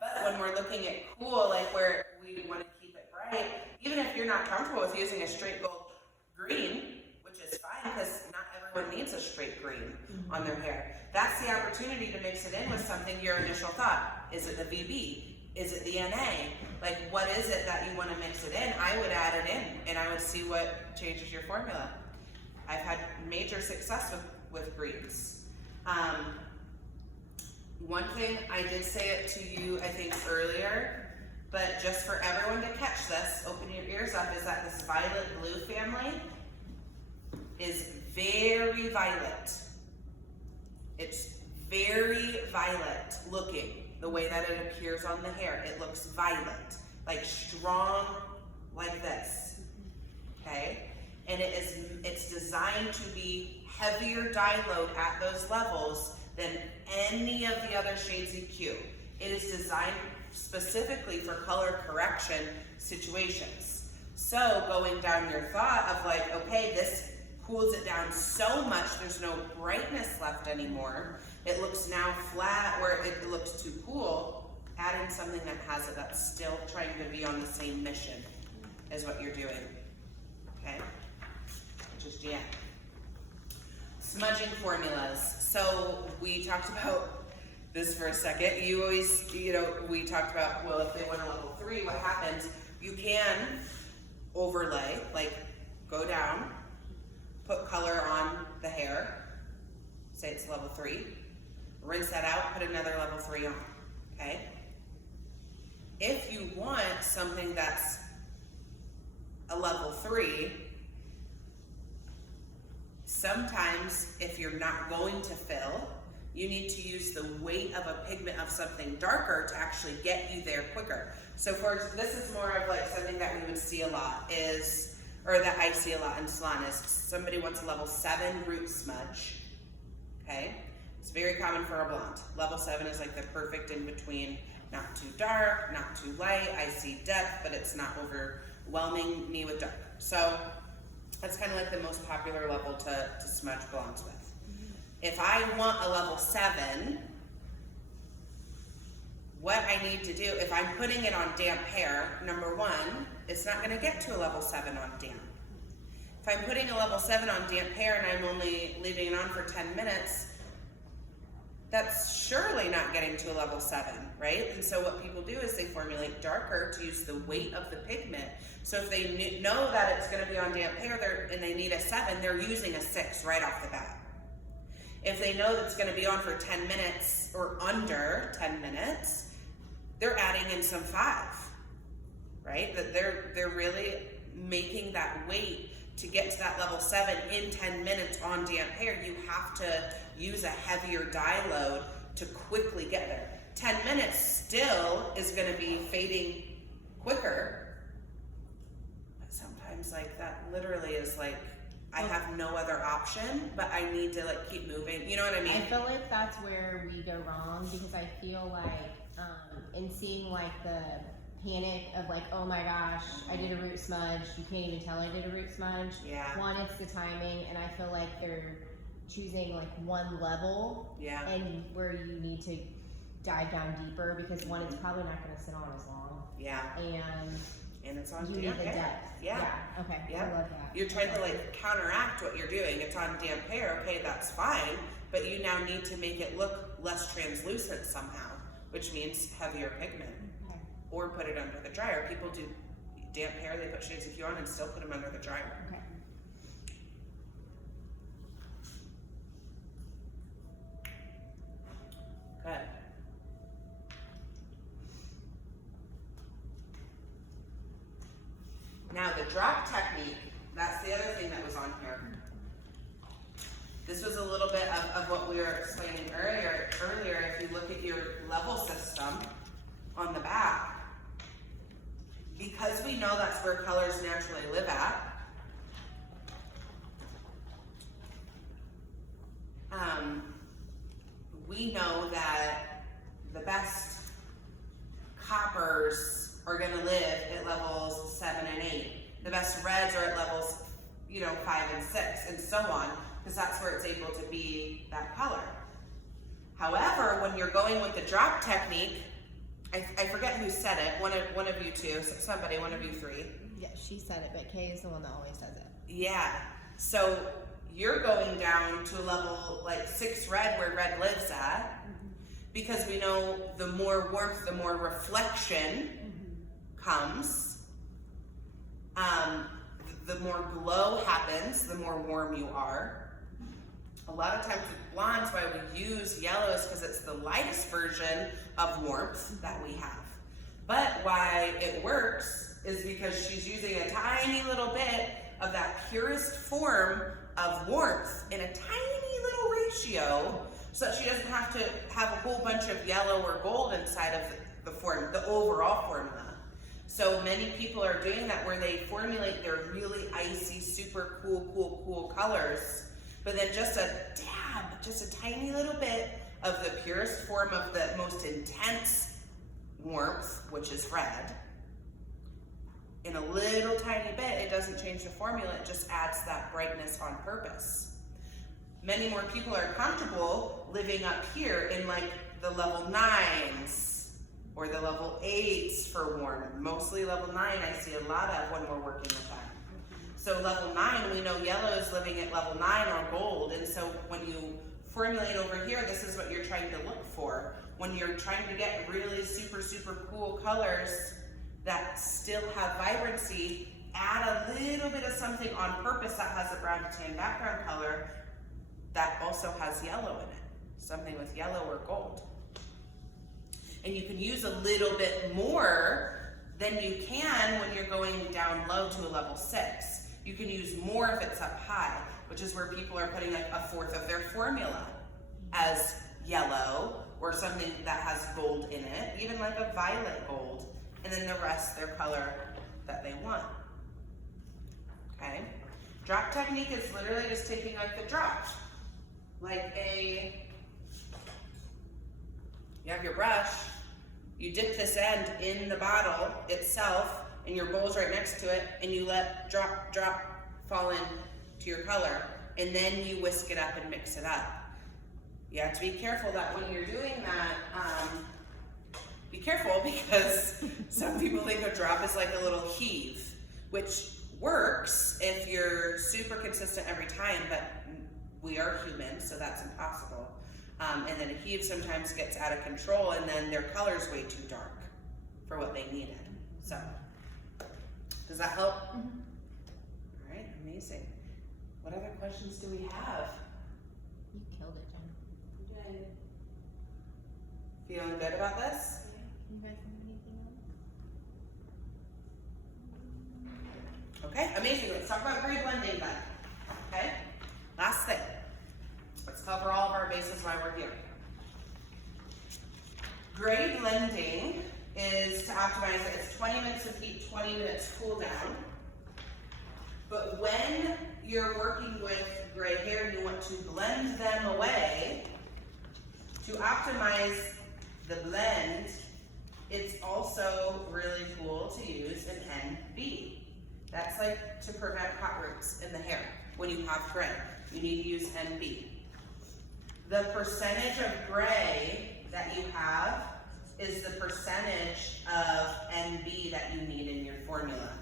But when we're looking at cool, like where we want to keep it bright, even if you're not comfortable with using a straight gold green, which is fine because not everyone needs a straight green on their hair. That's the opportunity to mix it in with something your initial thought. Is it the VB? Is it the NA? Like, what is it that you want to mix it in? I would add it in, and I would see what changes your formula. I've had major success with greens. One thing, I did say it to you, I think, earlier, but just for everyone to catch this, open your ears up, is that this violet blue family is very violet. It's very violet looking, the way that it appears on the hair. It looks violet, like strong, like this, okay? And it's designed to be heavier dye load at those levels than any of the other shades EQ. It is designed specifically for color correction situations. So going down your thought of like, okay, this cools it down so much there's no brightness left anymore. It looks now flat where it looks too cool. Add in something that has it that's still trying to be on the same mission as what you're doing. Okay? Which is jam. Smudging formulas. So we talked about this for a second. You always, we talked about, well, if they went a level 3, what happens? You can overlay, like go down, put color on the hair, say it's level 3, rinse that out, put another level 3 on, okay? If you want something that's a level 3, sometimes if you're not going to fill, you need to use the weight of a pigment of something darker to actually get you there quicker. So this is more of like something that we would see a lot or that I see a lot in salon is somebody wants a level 7 root smudge, okay? It's very common for a blonde. Level 7 is like the perfect in between, not too dark, not too light. I see depth, but it's not overwhelming me with dark. So that's kind of like the most popular level to smudge blondes with. If I want a level 7, what I need to do, if I'm putting it on damp hair, number 1, it's not going to get to a level 7 on damp. If I'm putting a level 7 on damp hair and I'm only leaving it on for 10 minutes, that's surely not getting to a level 7, right? And so what people do is they formulate darker to use the weight of the pigment. So if they know that it's going to be on damp hair and they need a 7, they're using a 6 right off the bat. If they know that it's going to be on for 10 minutes or under 10 minutes, they're adding in some 5, right? That they're really making that weight to get to that level 7 in 10 minutes on damp hair. You have to use a heavier dye load to quickly get there. 10 minutes still is going to be fading quicker, but sometimes like that literally is like, I have no other option, but I need to like keep moving. You know what I mean? I feel like that's where we go wrong because I feel like in seeing like the panic of like, oh my gosh, I did a root smudge. You can't even tell I did a root smudge. Yeah. One, it's the timing, and I feel like they're choosing like one level. Yeah. And where you need to dive down deeper because one, it's probably not going to sit on as long. Yeah. And it's on You damp need the hair. depth. Yeah. Okay. Yeah. I love that. You're trying to like counteract what you're doing. It's on damp hair. Okay, that's fine. But you now need to make it look less translucent somehow, which means heavier pigment. Okay. Or put it under the dryer. People do damp hair, they put shades of hue on and still put them under the dryer. Okay. Good. Now the drop technique, that's the other thing that was on here. This was a little bit of what we were explaining earlier. If you look at your level system on the back, because we know that's where colors naturally live at, coppers are gonna live at levels 7 and 8. The best reds are at levels, 5 and 6, and so on, because that's where it's able to be that color. However, when you're going with the drop technique, I forget who said it, one of you two, somebody, one of you three. Yeah, she said it, but Kay is the one that always says it. Yeah, so you're going down to a level like 6 red where red lives at, because we know the more warmth, the more reflection comes. The more glow happens, the more warm you are. A lot of times with blondes, why we use yellow is because it's the lightest version of warmth that we have. But why it works is because she's using a tiny little bit of that purest form of warmth in a tiny little ratio, so that she doesn't have to have a whole bunch of yellow or gold inside of the overall formula. So many people are doing that where they formulate their really icy, super cool colors, but then just a dab, just a tiny little bit of the purest form of the most intense warmth, which is red. In a little tiny bit, it doesn't change the formula, it just adds that brightness on purpose. Many more people are comfortable living up here in like the level 9s or the level 8s for warm. Mostly level 9 I see a lot of when we're working with that. So level 9, we know yellow is living at level 9 or gold, and so when you formulate over here, this is what you're trying to look for. When you're trying to get really super cool colors that still have vibrancy, add a little bit of something on purpose that has a brown to tan background color that also has yellow in it. Something with yellow or gold. And you can use a little bit more than you can when you're going down low to a level 6. You can use more if it's up high, which is where people are putting like a fourth of their formula as yellow or something that has gold in it, even like a violet gold, and then the rest their color that they want. Okay? Drop technique is literally just taking like the drop. You have your brush, you dip this end in the bottle itself, and your bowl's right next to it, and you let drop fall into your color, and then you whisk it up and mix it up. You have to be careful that when you're doing that, be careful, because some people think a drop is like a little heave, which works if you're super consistent every time, but we are human, so that's impossible. And then a heave sometimes gets out of control, and then their color's way too dark for what they needed. So, does that help? All right, amazing. What other questions do we have? You killed it, Jen. Yay. Feeling good about this? You guys have anything else? Okay, amazing. Let's talk about grade blending then. Okay, last thing. Let's cover all of our bases while we're here. Grade blending is to optimize it. It's 20 minutes of heat, 20 minutes cool down. But when you're working with gray hair and you want to blend them away, to optimize the blend, it's also really cool to use an NB. That's like to prevent hot roots in the hair. When you have gray, you need to use NB. The percentage of gray that you have is the percentage of NB that you need in your formula.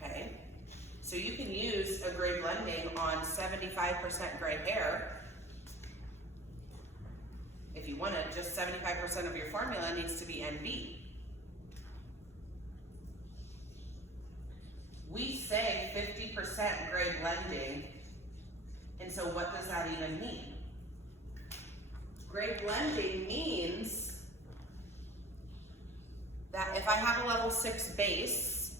Okay? So you can use a gray blending on 75% gray hair. If you want it, just 75% of your formula needs to be NB. We say 50% gray blending, and so what does that even mean? Gray blending means that if I have a level 6 base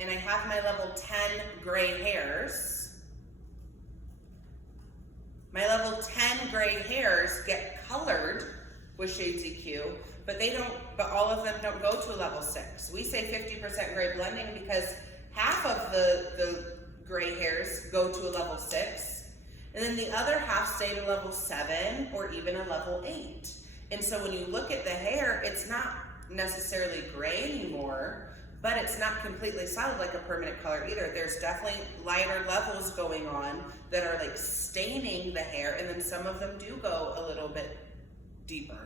and I have my level 10 gray hairs, my level 10 gray hairs get colored with Shades EQ, but all of them don't go to a level 6. We say 50% gray blending because half of the gray hairs go to a level 6, and then the other half stay to level 7 or even a level 8. And so when you look at the hair, it's not necessarily gray anymore, but it's not completely solid like a permanent color either. There's definitely lighter levels going on that are like staining the hair, and then some of them do go a little bit deeper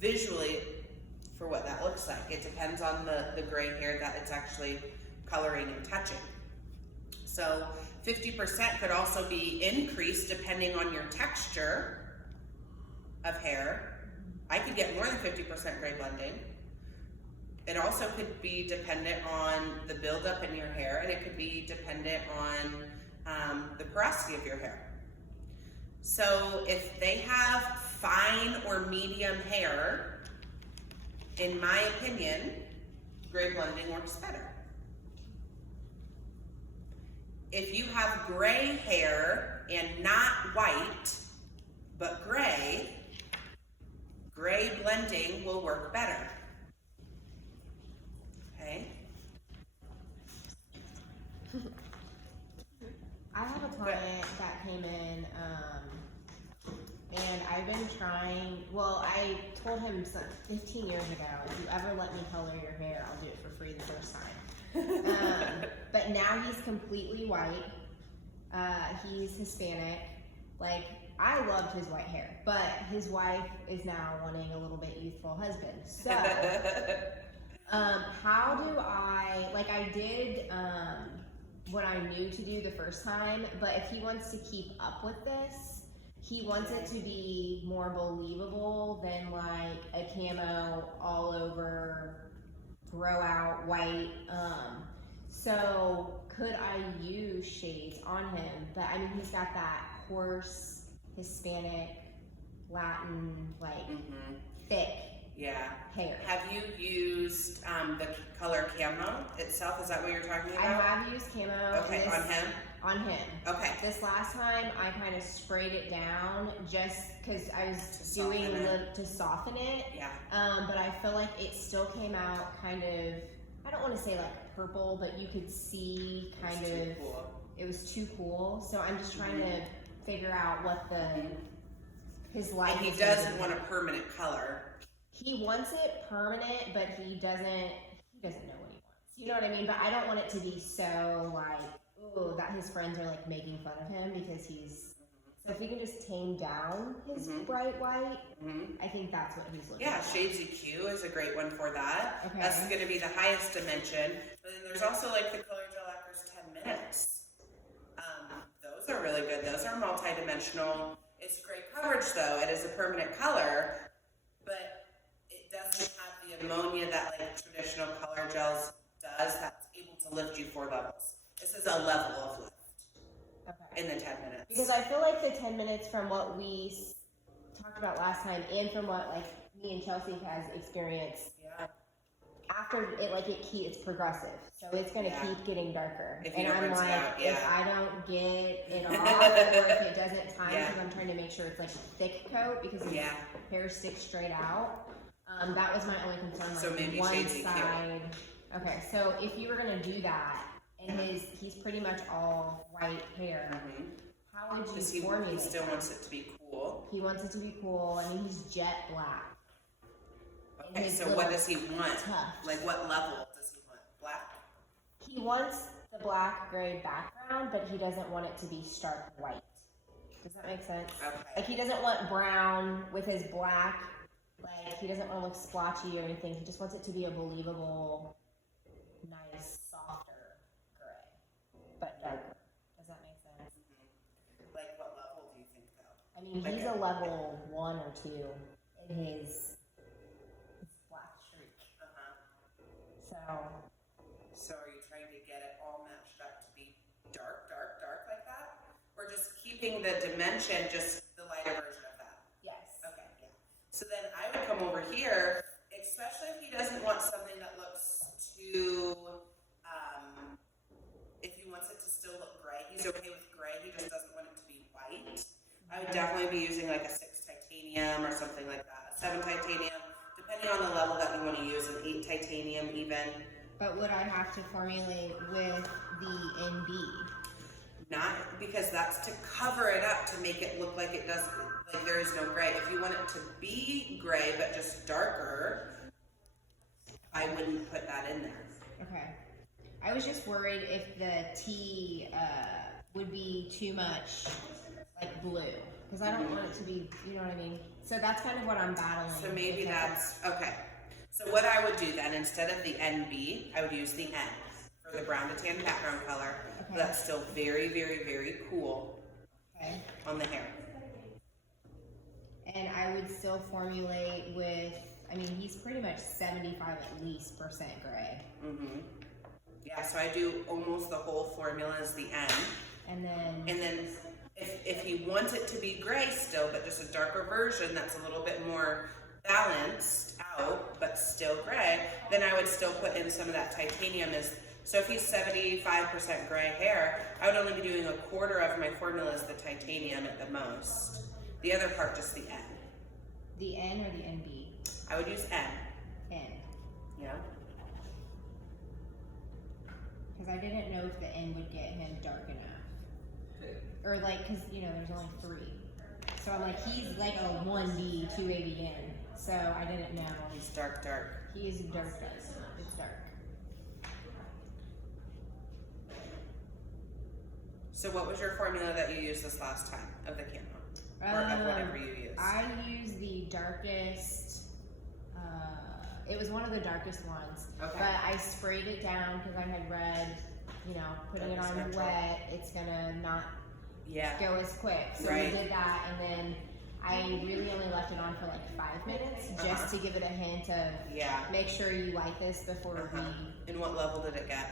visually for what that looks like. It depends on the gray hair that it's actually coloring and touching. So 50% could also be increased depending on your texture of hair. I could get more than 50% gray blending. It also could be dependent on the buildup in your hair, and it could be dependent on the porosity of your hair. So if they have fine or medium hair, in my opinion, gray blending works better. If you have gray hair and not white, but gray blending will work better. Okay? I have a client that came in, and I've been trying, well, I told him 15 years ago, if you ever let me color your hair, I'll do it for free the first time. But now he's completely white. He's Hispanic. Like, I loved his white hair, but his wife is now wanting a little bit youthful husband. So, how do I, like I did what I knew to do the first time, but if he wants to keep up with this, he wants it to be more believable than like a camo all over, grow out white. So could I use shades on him? But I mean, he's got that coarse Hispanic, Latin, like thick hair. Have you used the color camo itself? Is that what you're talking about? I have used camo. Okay, on him? On him. Okay. This last time, I kind of sprayed it down just because I was doing to soften it. Yeah. But I feel like it still came out kind of, I don't want to say like purple, but you could see kind of, it was too cool. So I'm just trying to figure out what his life and he is doesn't want a permanent color. He wants it permanent, but he doesn't know what he wants. You know what I mean? But I don't want it to be so like, oh, that his friends are like making fun of him because he's, so if we can just tame down his bright white, I think that's what he's looking for. Shades EQ is a great one for that. Okay. That's going to be the highest dimension. But then there's also like the Color Gel Actors 10 minutes. Those are really good. Those are multi-dimensional. It's great coverage though. It is a permanent color, but it doesn't have the ammonia that like traditional color gels does that's able to lift you 4 levels. This is a level of lift in the 10 minutes. Because I feel like the 10 minutes from what we talked about last time and from what like me and Chelsea has experienced, after it, like it's progressive. So it's going to keep getting darker. If and I'm like, if I don't get it off or if it doesn't time, because I'm trying to make sure it's like a thick coat because his hair sticks straight out. That was my only concern. Like so maybe one shades side. Okay, so if you were going to do that, and he's pretty much all white hair, how would you formulate He still wants it to be cool. He wants it to be cool. I mean, he's jet black. Okay, so what does he want? Like what level does he want? Black? He wants the black gray background, but he doesn't want it to be stark white. Does that make sense? Okay. Like he doesn't want brown with his black. Like he doesn't want to look splotchy or anything. He just wants it to be a believable, nice, softer gray, but darker. Does that make sense? Like what level do you think though? I mean, he's a level 1 or 2 in his black streak. So are you trying to get it all matched up to be dark like that? Or just keeping the dimension, just the lighter version of that? Yes. Okay, yeah. So then I would come over here, especially if he doesn't want something that looks too, if he wants it to still look gray, he's okay with gray, he just doesn't want it to be white. I would definitely be using like a 6 titanium or something like that, a 7 titanium, depending on the level that you want to use, an 8 titanium even. But would I have to formulate with the NB? Not because that's to cover it up to make it look like it does, Like there is no gray. If you want it to be gray but just darker, I wouldn't put that in there. Okay. I was just worried if the tea would be too much like blue, because I don't want it to be, you know what I mean? So that's kind of what I'm battling. So maybe that's, okay. So what I would do then, instead of the NB, I would use the N for the brown to tan background color. Okay. That's still very, very, very cool on the hair. And I would still formulate with, I mean, he's pretty much 75 at least % gray. Mm-hmm. Yeah, so I do almost the whole formula as the N. And then if you want it to be gray still, but just a darker version that's a little bit more balanced out, but still gray, then I would still put in some of that titanium. So if he's 75% gray hair, I would only be doing a quarter of my formula as the titanium at the most. The other part, just the N. the N or the NB? I would use N. N. Yeah. Because I didn't know if the N would get him dark enough. Or like, because, you know, there's only 3. So I'm like, he's like a 1B, 2ABN. So I didn't know. He's dark, dark. He is dark, dark. It's dark. So what was your formula that you used this last time of the candle? Or of whatever you use? I used the darkest, it was one of the darkest ones. Okay. But I sprayed it down because I had read, you know, putting it on Natural. wet, it's gonna not Yeah. go as quick. So Right. we did that, and then I really only left it on for like 5 minutes just to give it a hint of Yeah. make sure you like this before Uh-huh. And what level did it get?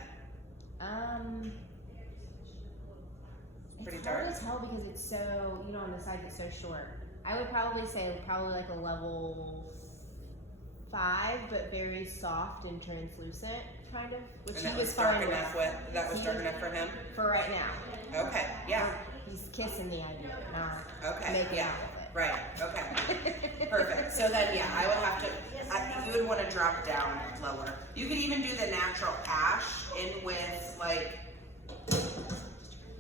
Pretty it's hard dark? to tell because it's so, you know, on the side it's so short. I would probably say probably like a level 5, but very soft and translucent, kind of, which And that he was was dark fine enough with. that was dark enough for him? For right now. Okay, yeah. He's kissing the idea, not Okay, making yeah. out with it. Right, okay. Perfect. So then, yeah, I would have to, you would want to drop down lower. You could even do the natural ash in with like,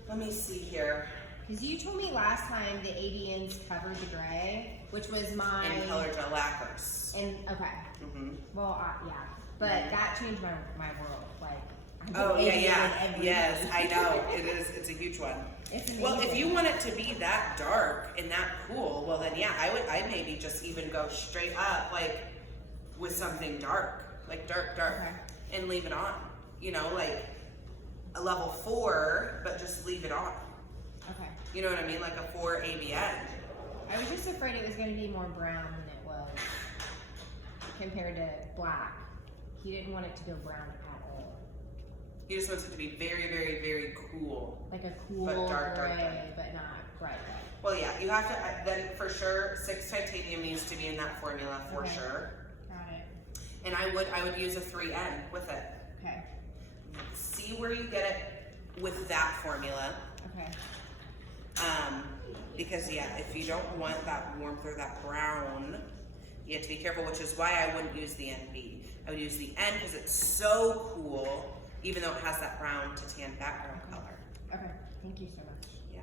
let me see here. Because you told me last time the ABNs covered the gray, which was my. In color gel lacquers. And okay. Mm-hmm. Well, yeah, but that changed my world. Like. I Oh put yeah, ABN yeah, every yes, day. I know. It is. It's a huge one. It's Well, if amazing. you want it to be that dark and that cool, well then yeah, I'd maybe just even go straight up like with something dark, like dark, Okay. and leave it on. You know, like a level 4, but just leave it on. Okay. You know what I mean? Like a 4 ABN. I was just afraid it was going to be more brown than it was compared to black. He didn't want it to go brown at all. He just wants it to be very, very, very cool. Like a cool But dark, gray, dark, dark. but not bright. Well, yeah, you have to, then for sure, 6 titanium needs to be in that formula for Okay. sure. Got it. And I would use a 3N with it. Okay. See where you get it with that formula. Okay. Because yeah, if you don't want that warmth or that brown, you have to be careful, which is why I wouldn't use the NB. I would use the N because it's so cool, even though it has that brown to tan background color. Okay. Thank you so much. Yeah.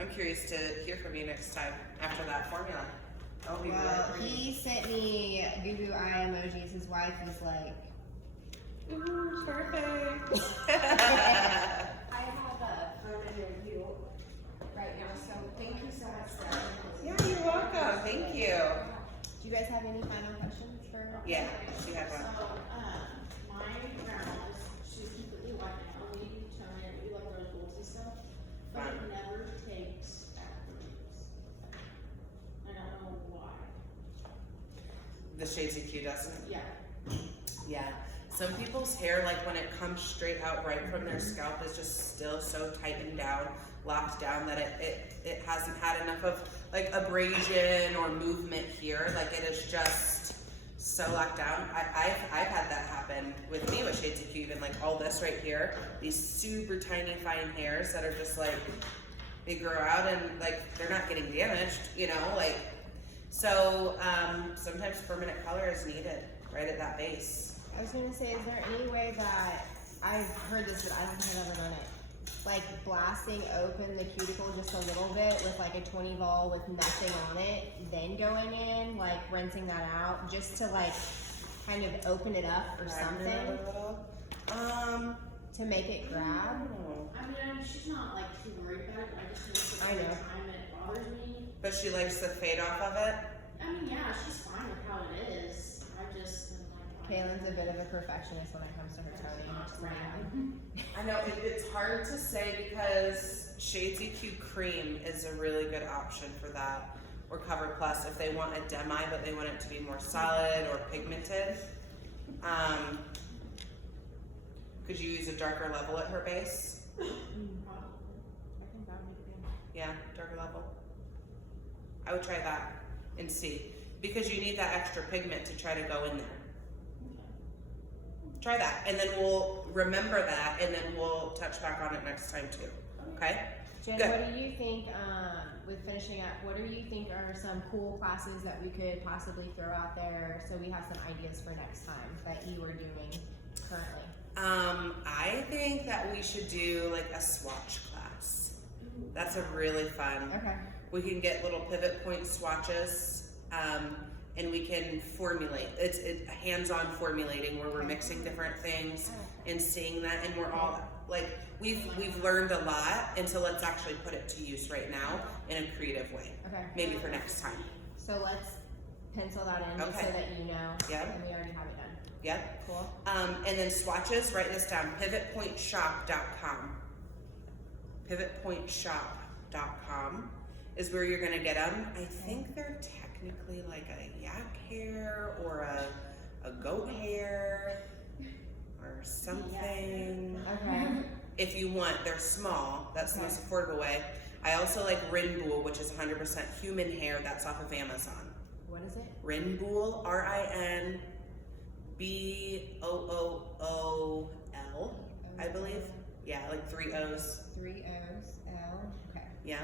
I'm curious to hear from you next time after that formula. I'll be Well, really he sent me goo goo eye emojis. His wife was like, ooh, perfect. I have a phone interview right now, so thank you so much for having me. Yeah, you're welcome. Thank you. do you guys have any final questions for her? Yeah, she had So, one. my grandma's, she's completely white now, we tone it, we love rose golds and stuff, but it never takes afterwards. I don't know why. The Shades of Q doesn't. Yeah. Yeah. Some people's hair, like when it comes straight out right from their scalp, is just still so tightened down, locked down that it hasn't had enough of like abrasion or movement here. Like it is just so locked down. I've had that happen with me with Shades of Q, even like all this right here, these super tiny fine hairs that are just like, they grow out and like they're not getting damaged, you know, like, so sometimes permanent color is needed right at that base. I was gonna say, is there any way that I've heard this, but I don't think I've ever done it, like blasting open the cuticle just a little bit with like a 20 vol with nothing on it, then going in, like rinsing that out just to like kind of open it up or something to make it grab. I mean, she's not like too worried about it, but I just know I know. time it bothers me. But she likes the fade off of it. I mean, yeah, she's fine with how it is. I just am like, Kaylin's a bit of a perfectionist when it comes to her toning. Just so you know. I know it's hard to say because Shades EQ Cream is a really good option for that. Or Cover Plus if they want a demi but they want it to be more solid or pigmented. Could you use a darker level at her base? I think that would be good. Yeah, darker level. I would try that and see. Because you need that extra pigment to try to go in there. Try that, and then we'll remember that, and then we'll touch back on it next time too. Okay? Jen, Good. what do you think, with finishing up, what do you think are some cool classes that we could possibly throw out there so we have some ideas for next time that you are doing currently? I think that we should do like a swatch class. That's a really fun. Okay. We can get little pivot point swatches, and we can formulate. It's hands-on formulating where we're mixing different things and seeing that, and we're all like we've learned a lot, and so let's actually put it to use right now in a creative way. Okay. Maybe for next time. So let's pencil that in just so Okay. that you know. Yeah. And we already have it done. Yep. Cool. And then swatches, write this down, pivotpointshop.com. Pivotpointshop.com is where you're gonna get them. I think they're technically like a yak hair or a goat hair or something. Okay. If you want, they're small. That's the most affordable way. I also like Rinbool, which is 100% human hair. That's off of Amazon. What is it? Rinbool, RINBOOOL, I believe. Yeah, like 3 O's. 3 O's, L. Okay. Yeah.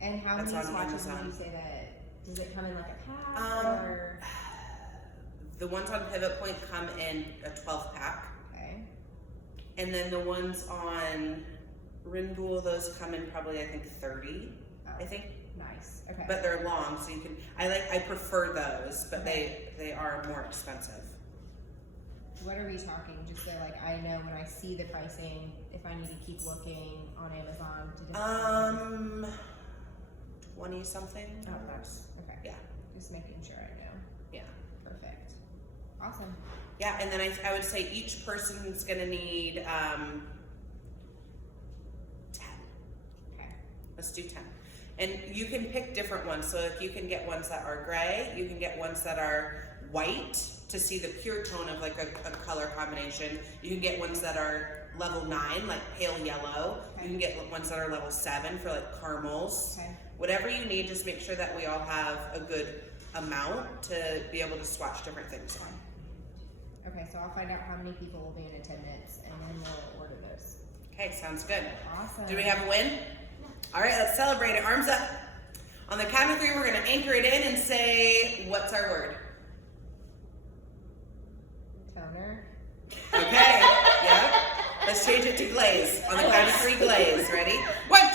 And how That's many on swatches would Amazon. you say that? Does it come in like a pack or? The ones on Pivot Point come in a 12 pack. Okay. And then the ones on Rinbool, those come in probably I think 30. Oh, I think. nice. Okay. But they're long, so you can. I prefer those, but they are more expensive. What are we talking? Just so like I know when I see the pricing, if I need to keep looking on Amazon to different 20 something. Oh, that's okay. Yeah. Just making sure I know. Yeah. Perfect. Awesome. Yeah, and then I would say each person's gonna need 10. Okay. Let's do 10. And you can pick different ones. So if you can get ones that are gray, you can get ones that are white to see the pure tone of like a color combination. You can get ones that are level 9, like pale yellow. Okay. You can get ones that are level 7 for like caramels. Okay. Whatever you need, just make sure that we all have a good amount to be able to swatch different things on. Okay, so I'll find out how many people will be in attendance and then we'll order those. Okay, sounds good. Awesome. Do we have a win? All right, let's celebrate it. Arms up. On the count of 3, we're gonna anchor it in and say, what's our word? Toner? Okay, yeah. Let's change it to glaze. On the count of 3, glaze. Ready? 1,